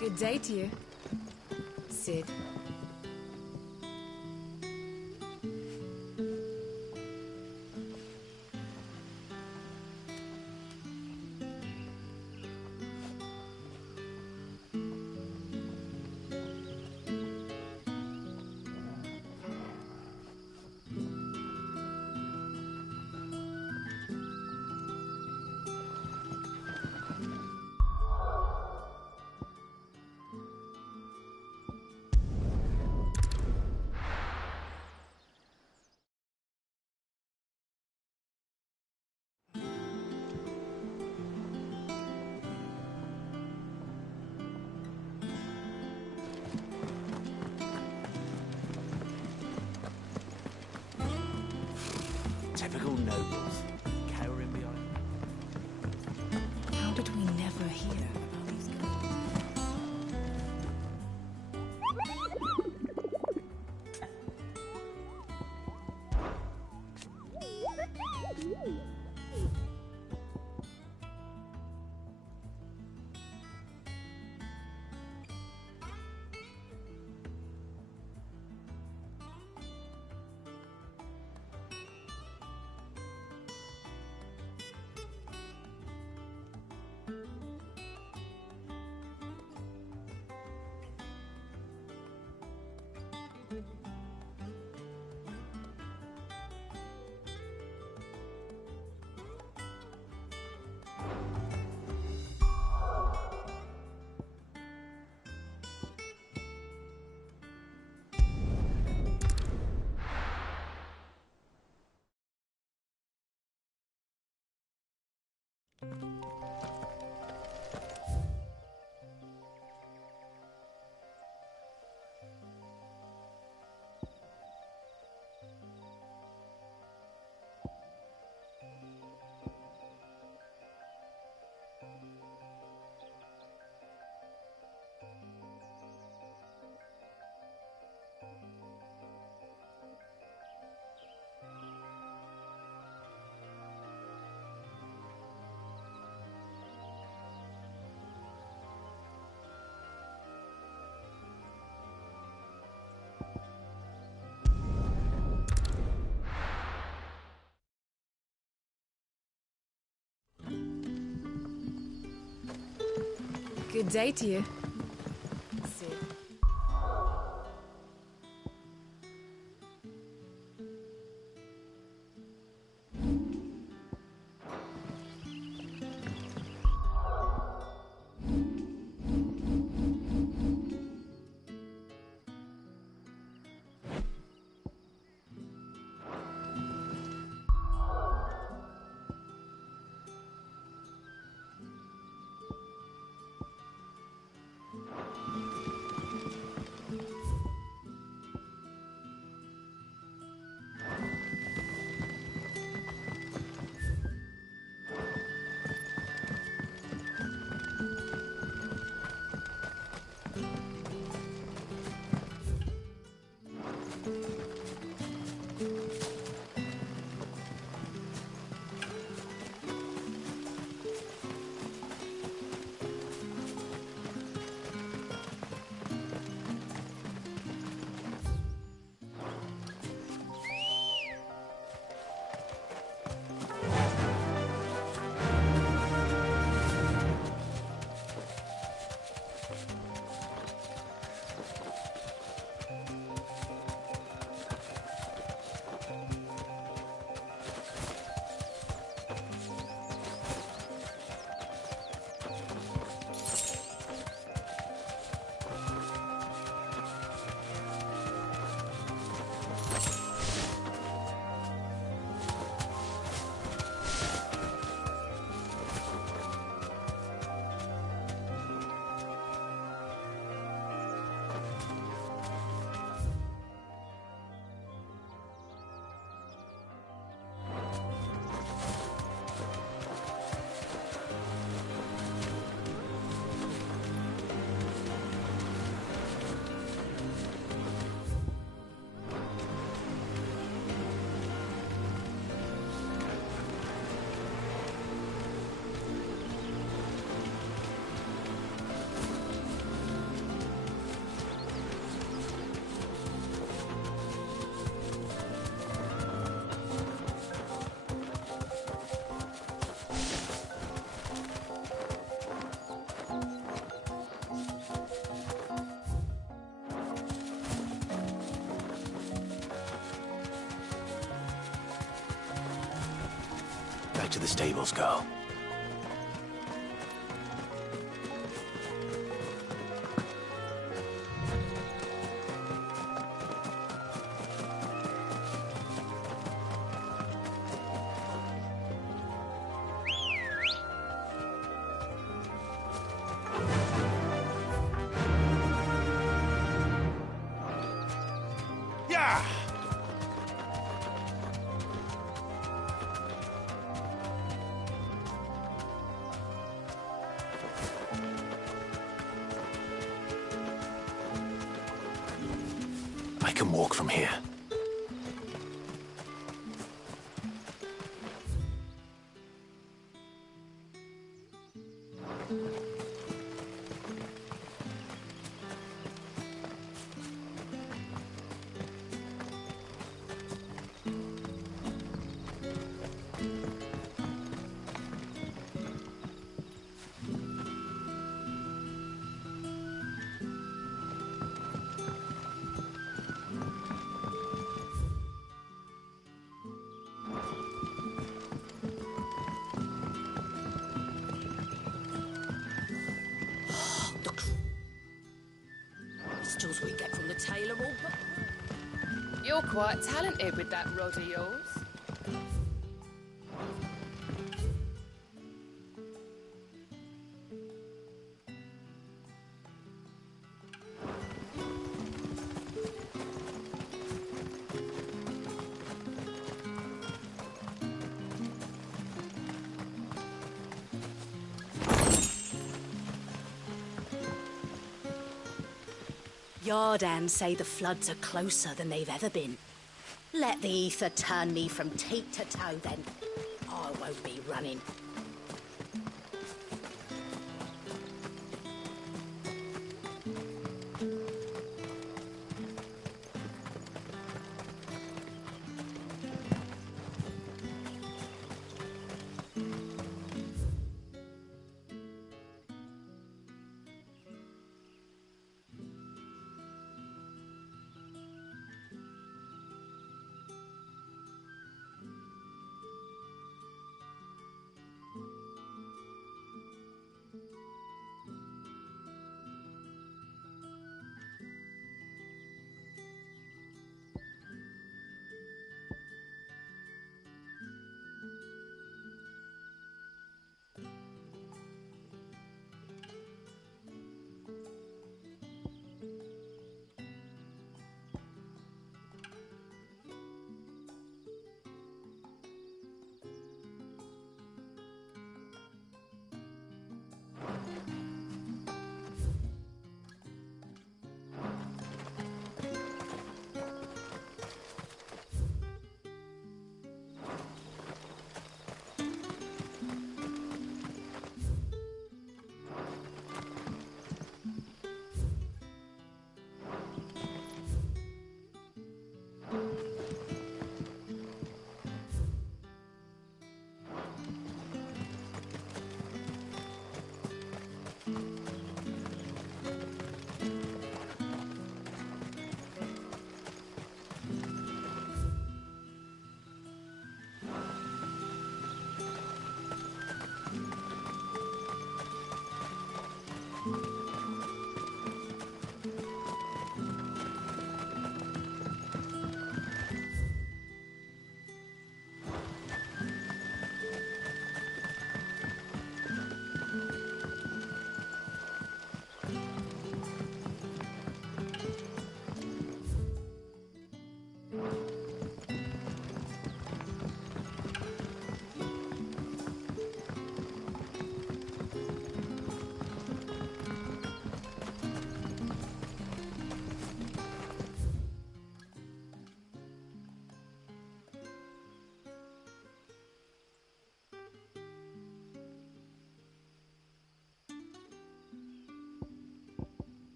Good day to you, Sid. Typical nobles, cowering behind. How did we never hear about these guys? Good day to you, Sid. Back to the stables, girl. Yeah! I can walk from here. Pistols we get from the tailor all. You're quite talented with that rod of yours. Yardams say the floods are closer than they've ever been. Let the ether turn me from teat to toe, then. I won't be running.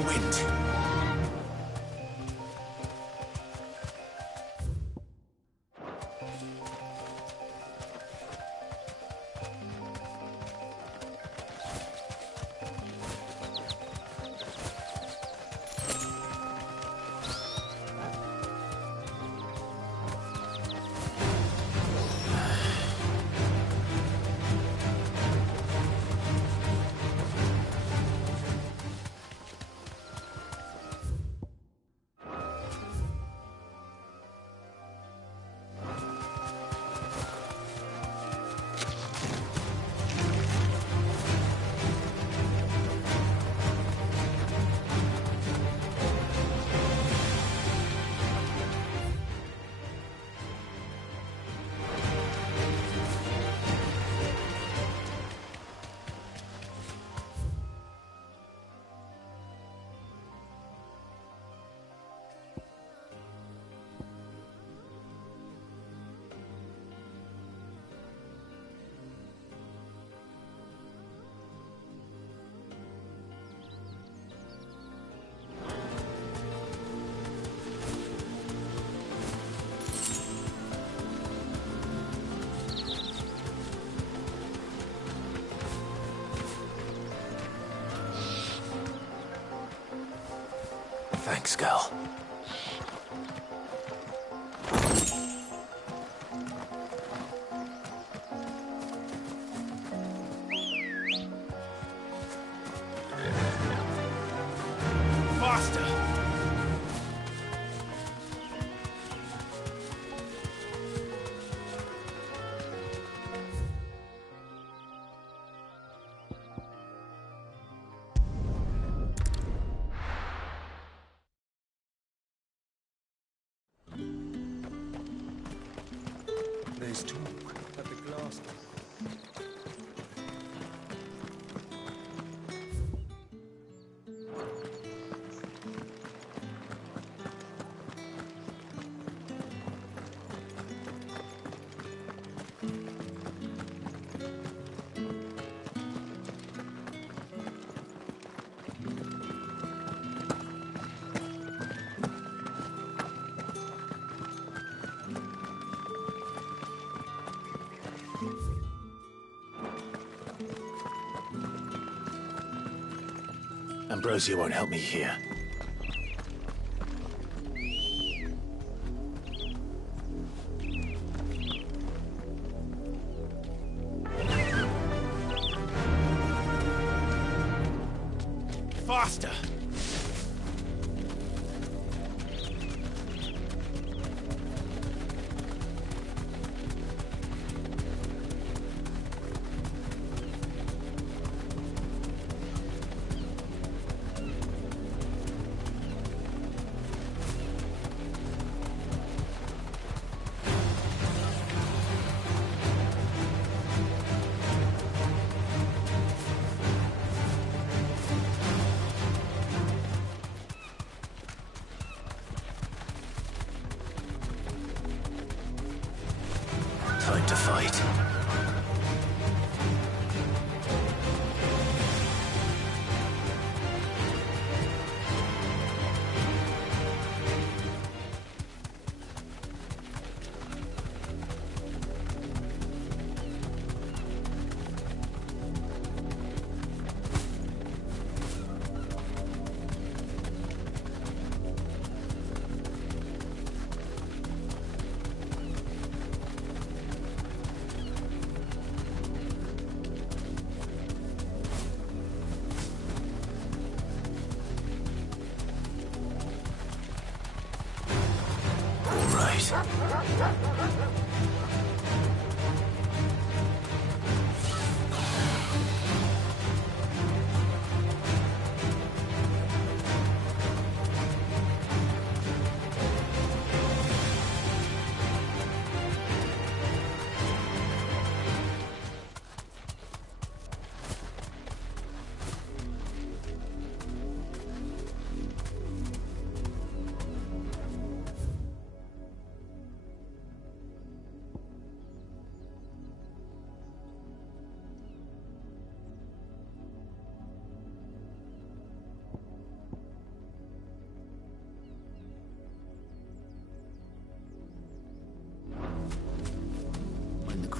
the wind. Thanks, girl. Faster! There's talk at the glass. Ambrosia won't help me here. Faster! Time to fight.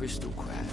crystal crab.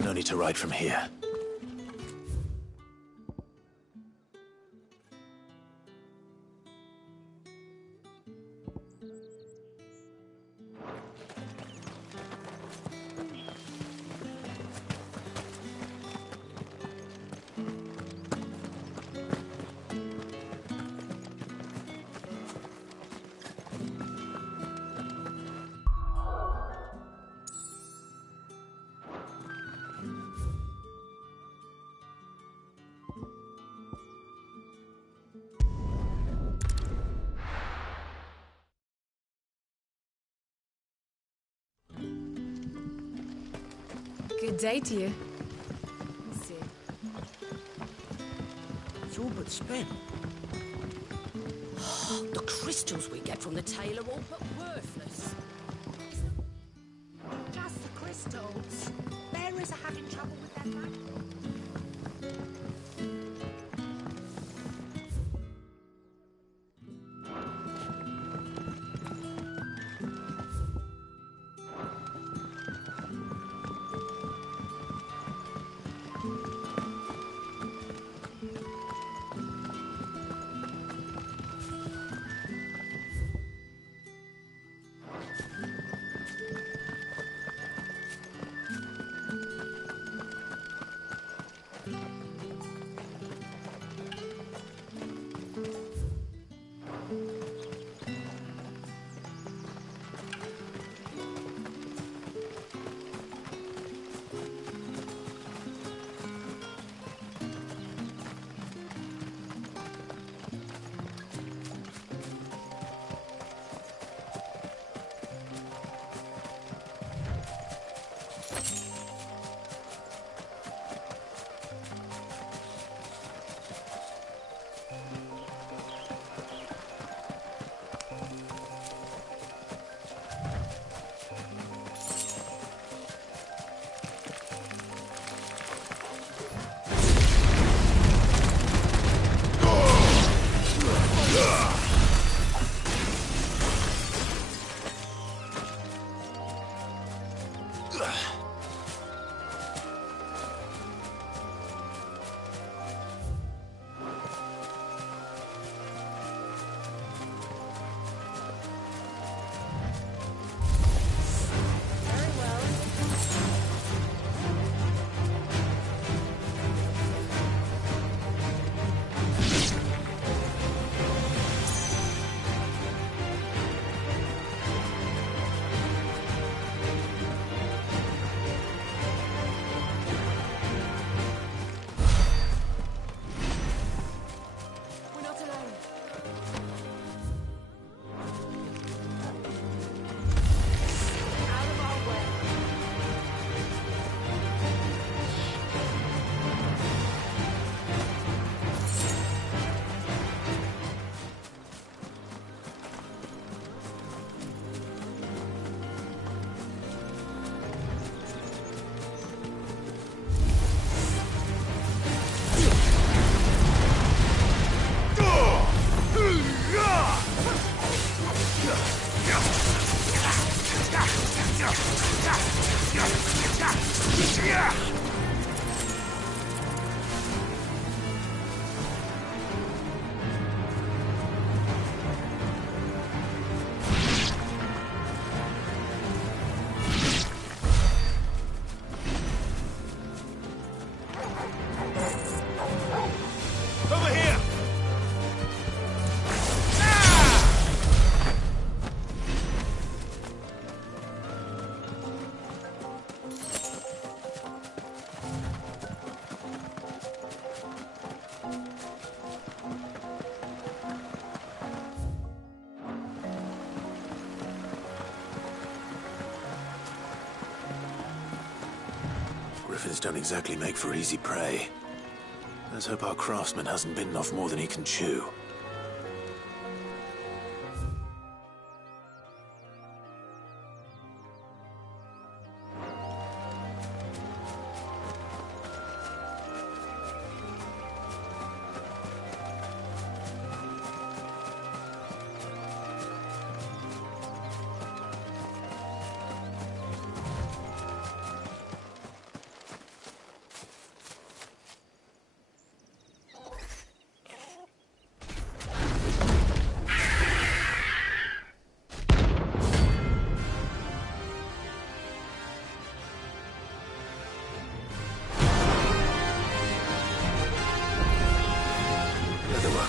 No need to ride from here. Good day to you. Let's see. It's all but spent. The crystals we get from the tail are all but worthless. Just the crystals. Bearers are having trouble with their magic. Over here! Griffins don't exactly make for easy prey. Let's hope our craftsman hasn't bitten off more than he can chew.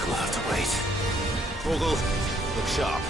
We'll have to wait. Torgal, look sharp.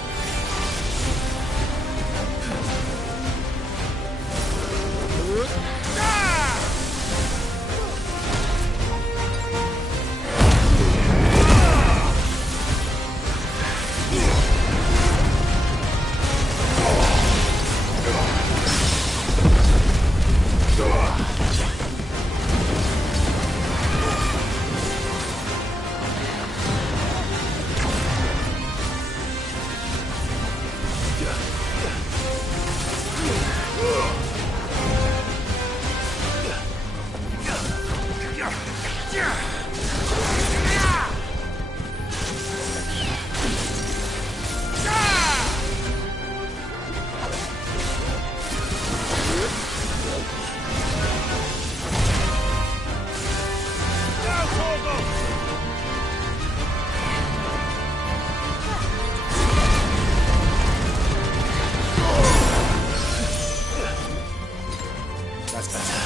That's better.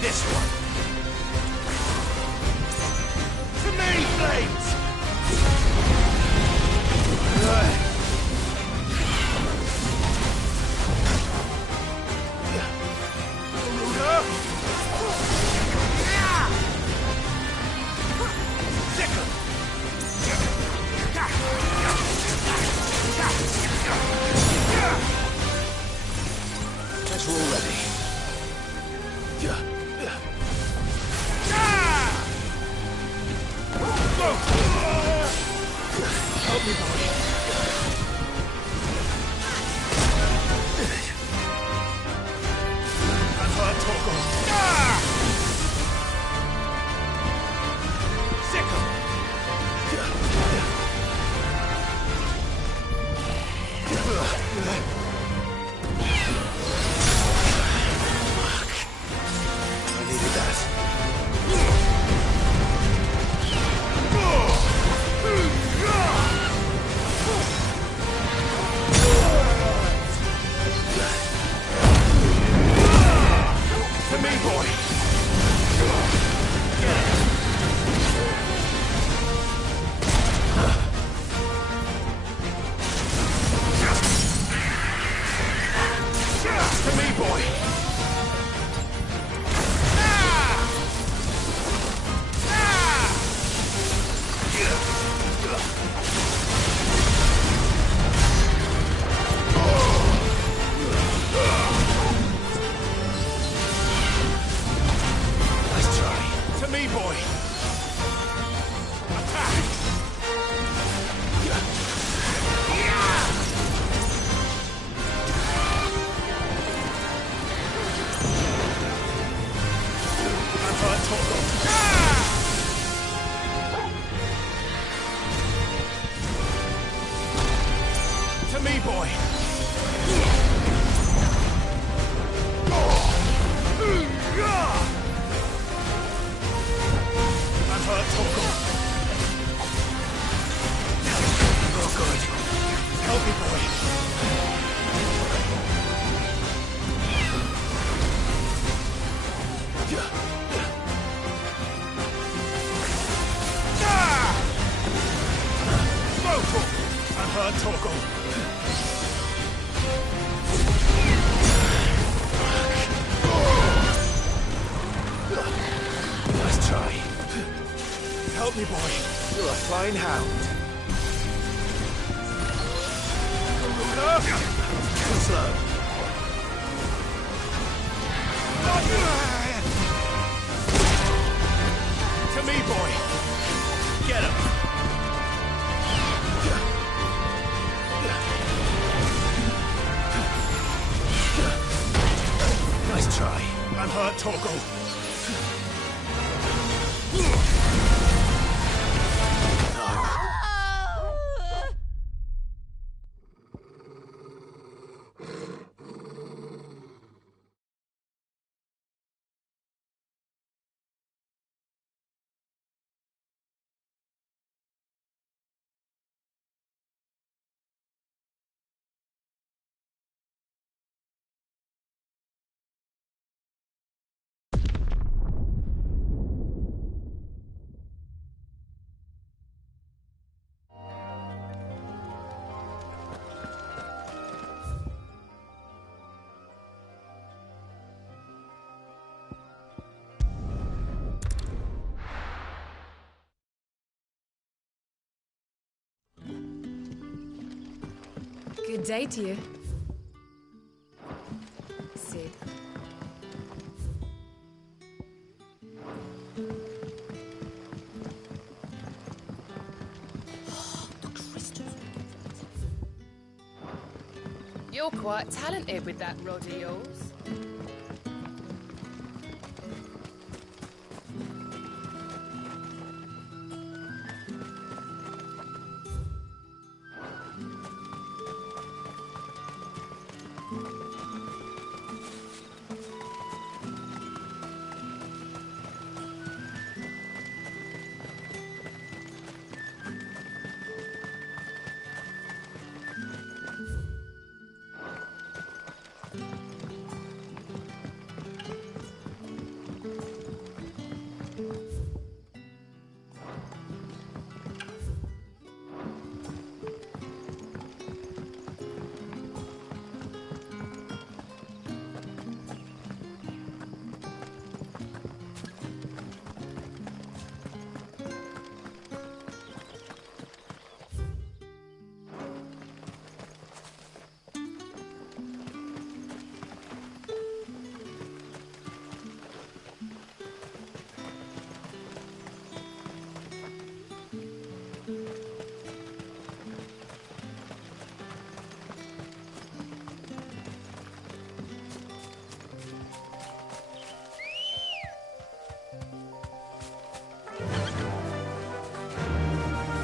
This one. Too many flames! Guess we're all ready. Help me, boy. That's our Torgal. Sick him! To me, boy! Nice try. To me, boy! Attack! To me, boy! I'm hurt, Torgal. Oh, good. Help me, boy. I'm hurt, Torgal. Nice try. Help me, boy. You're a fine hound. Too slow. To me, boy. Get him. Nice try. I'm hurt, Torgal. Good day to you. Sid. You're quite talented with that rod of yours.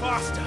Faster!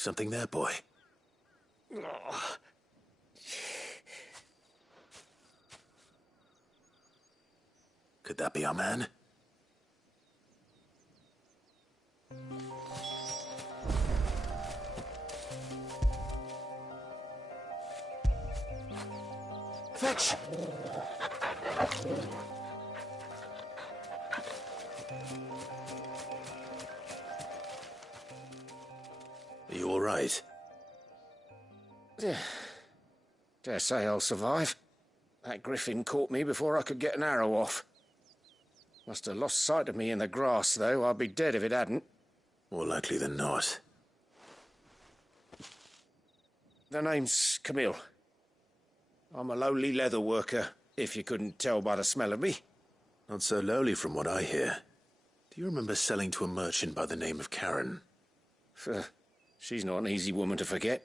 Is something there, boy? Could that be our man? Fetch! Are you all right? Dare say I'll survive. That griffin caught me before I could get an arrow off. Must have lost sight of me in the grass, though. I'd be dead if it hadn't. More likely than not. The name's Camille. I'm a lowly leather worker, if you couldn't tell by the smell of me. Not so lowly from what I hear. Do you remember selling to a merchant by the name of Karen? She's not an easy woman to forget.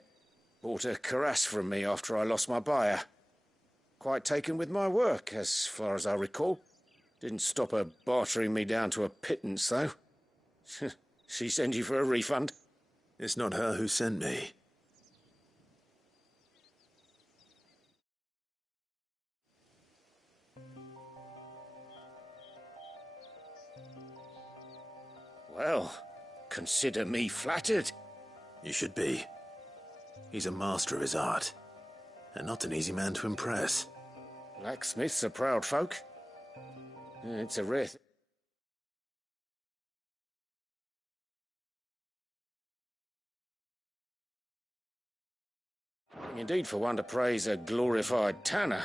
Bought a cuirass from me after I lost my buyer. Quite taken with my work, as far as I recall. Didn't stop her bartering me down to a pittance, though. She sent you for a refund? It's not her who sent me. Well, consider me flattered. You should be. He's a master of his art, and not an easy man to impress. Blacksmiths are proud folk. It's a rare indeed for one to praise a glorified tanner.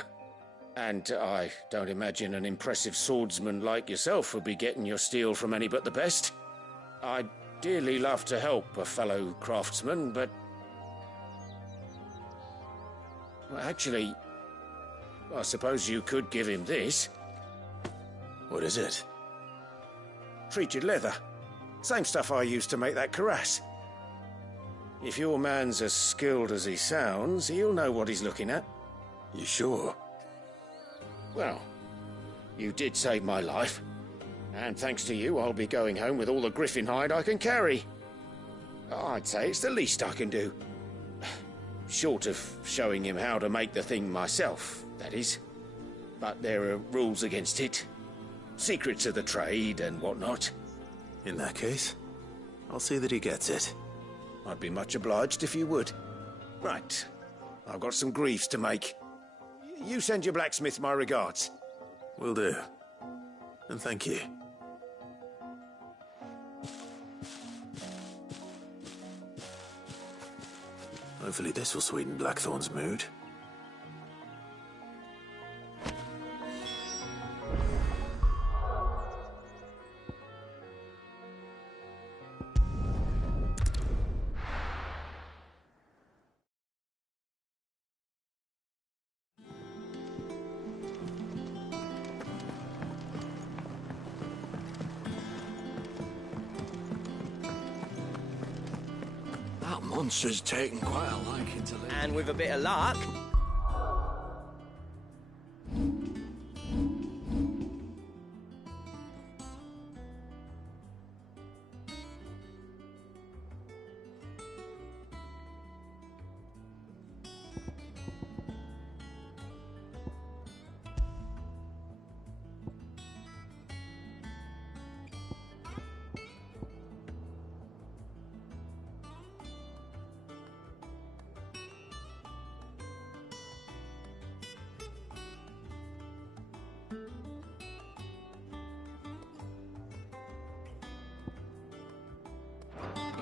And I don't imagine an impressive swordsman like yourself would be getting your steel from any but the best. I'd dearly love to help a fellow craftsman, but... well, actually, I suppose you could give him this. What is it? Treated leather. Same stuff I used to make that cuirass. If your man's as skilled as he sounds, he'll know what he's looking at. You sure? Well, you did save my life. And thanks to you, I'll be going home with all the griffin hide I can carry. I'd say it's the least I can do. Short of showing him how to make the thing myself, that is. But there are rules against it. Secrets of the trade and whatnot. In that case, I'll see that he gets it. I'd be much obliged if you would. Right. I've got some greaves to make. You send your blacksmith my regards. Will do. And thank you. Hopefully this will sweeten Blackthorn's mood. That monster's taken quite a liking to live. And with a bit of luck...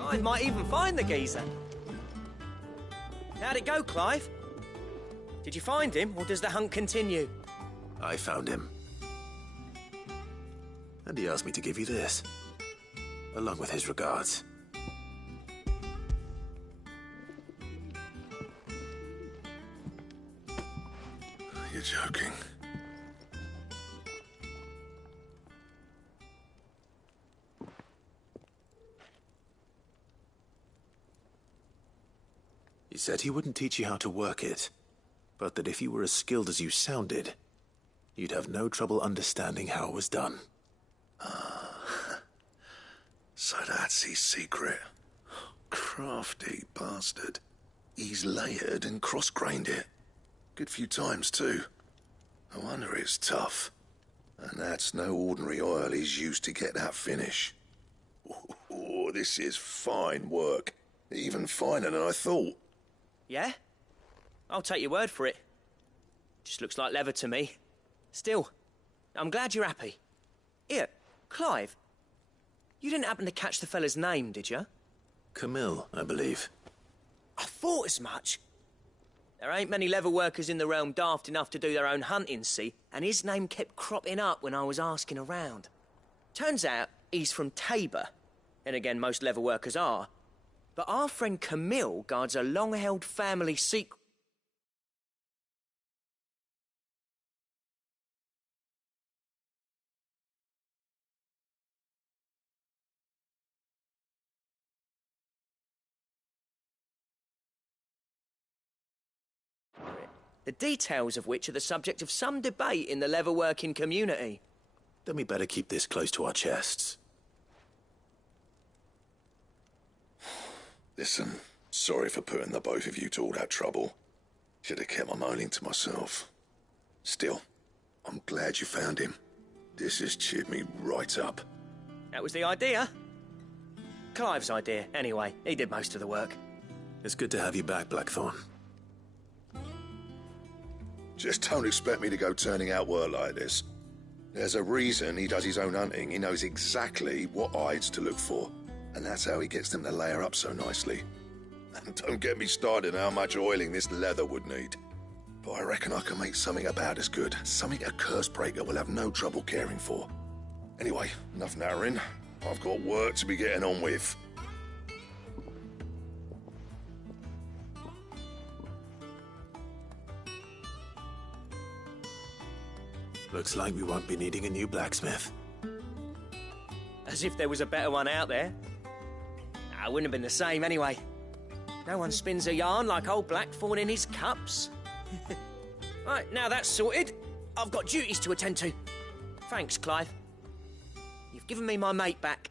I might even find the geezer. How'd it go, Clive? Did you find him, or does the hunt continue? I found him. And he asked me to give you this, along with his regards. You're joking. He said he wouldn't teach you how to work it, but that if you were as skilled as you sounded, you'd have no trouble understanding how it was done. So that's his secret. Crafty bastard. He's layered and cross-grained it. Good few times, too. No wonder it's tough. And that's no ordinary oil he's used to get that finish. Oh, this is fine work. Even finer than I thought. Yeah? I'll take your word for it. Just looks like leather to me. Still, I'm glad you're happy. Here, Clive, you didn't happen to catch the fella's name, did you? Camille, I believe. I thought as much. There ain't many leather workers in the realm daft enough to do their own hunting, see? And his name kept cropping up when I was asking around. Turns out he's from Tabor. And again, most leather workers are. But our friend Camille guards a long-held family secret. The details of which are the subject of some debate in the leatherworking community. Then we better keep this close to our chests. Listen, sorry for putting the both of you to all that trouble. Should have kept my moaning to myself. Still, I'm glad you found him. This has cheered me right up. That was the idea. Clive's idea, anyway. He did most of the work. It's good to have you back, Blackthorn. Just don't expect me to go turning out work like this. There's a reason he does his own hunting. He knows exactly what hides to look for. And that's how he gets them to layer up so nicely. And don't get me started on how much oiling this leather would need. But I reckon I can make something about as good. Something a Cursebreaker will have no trouble caring for. Anyway, enough nattering. I've got work to be getting on with. Looks like we won't be needing a new blacksmith. As if there was a better one out there. Nah, it wouldn't have been the same anyway. No one spins a yarn like old Blackthorn in his cups. Right, now that's sorted, I've got duties to attend to. Thanks, Clive. You've given me my mate back.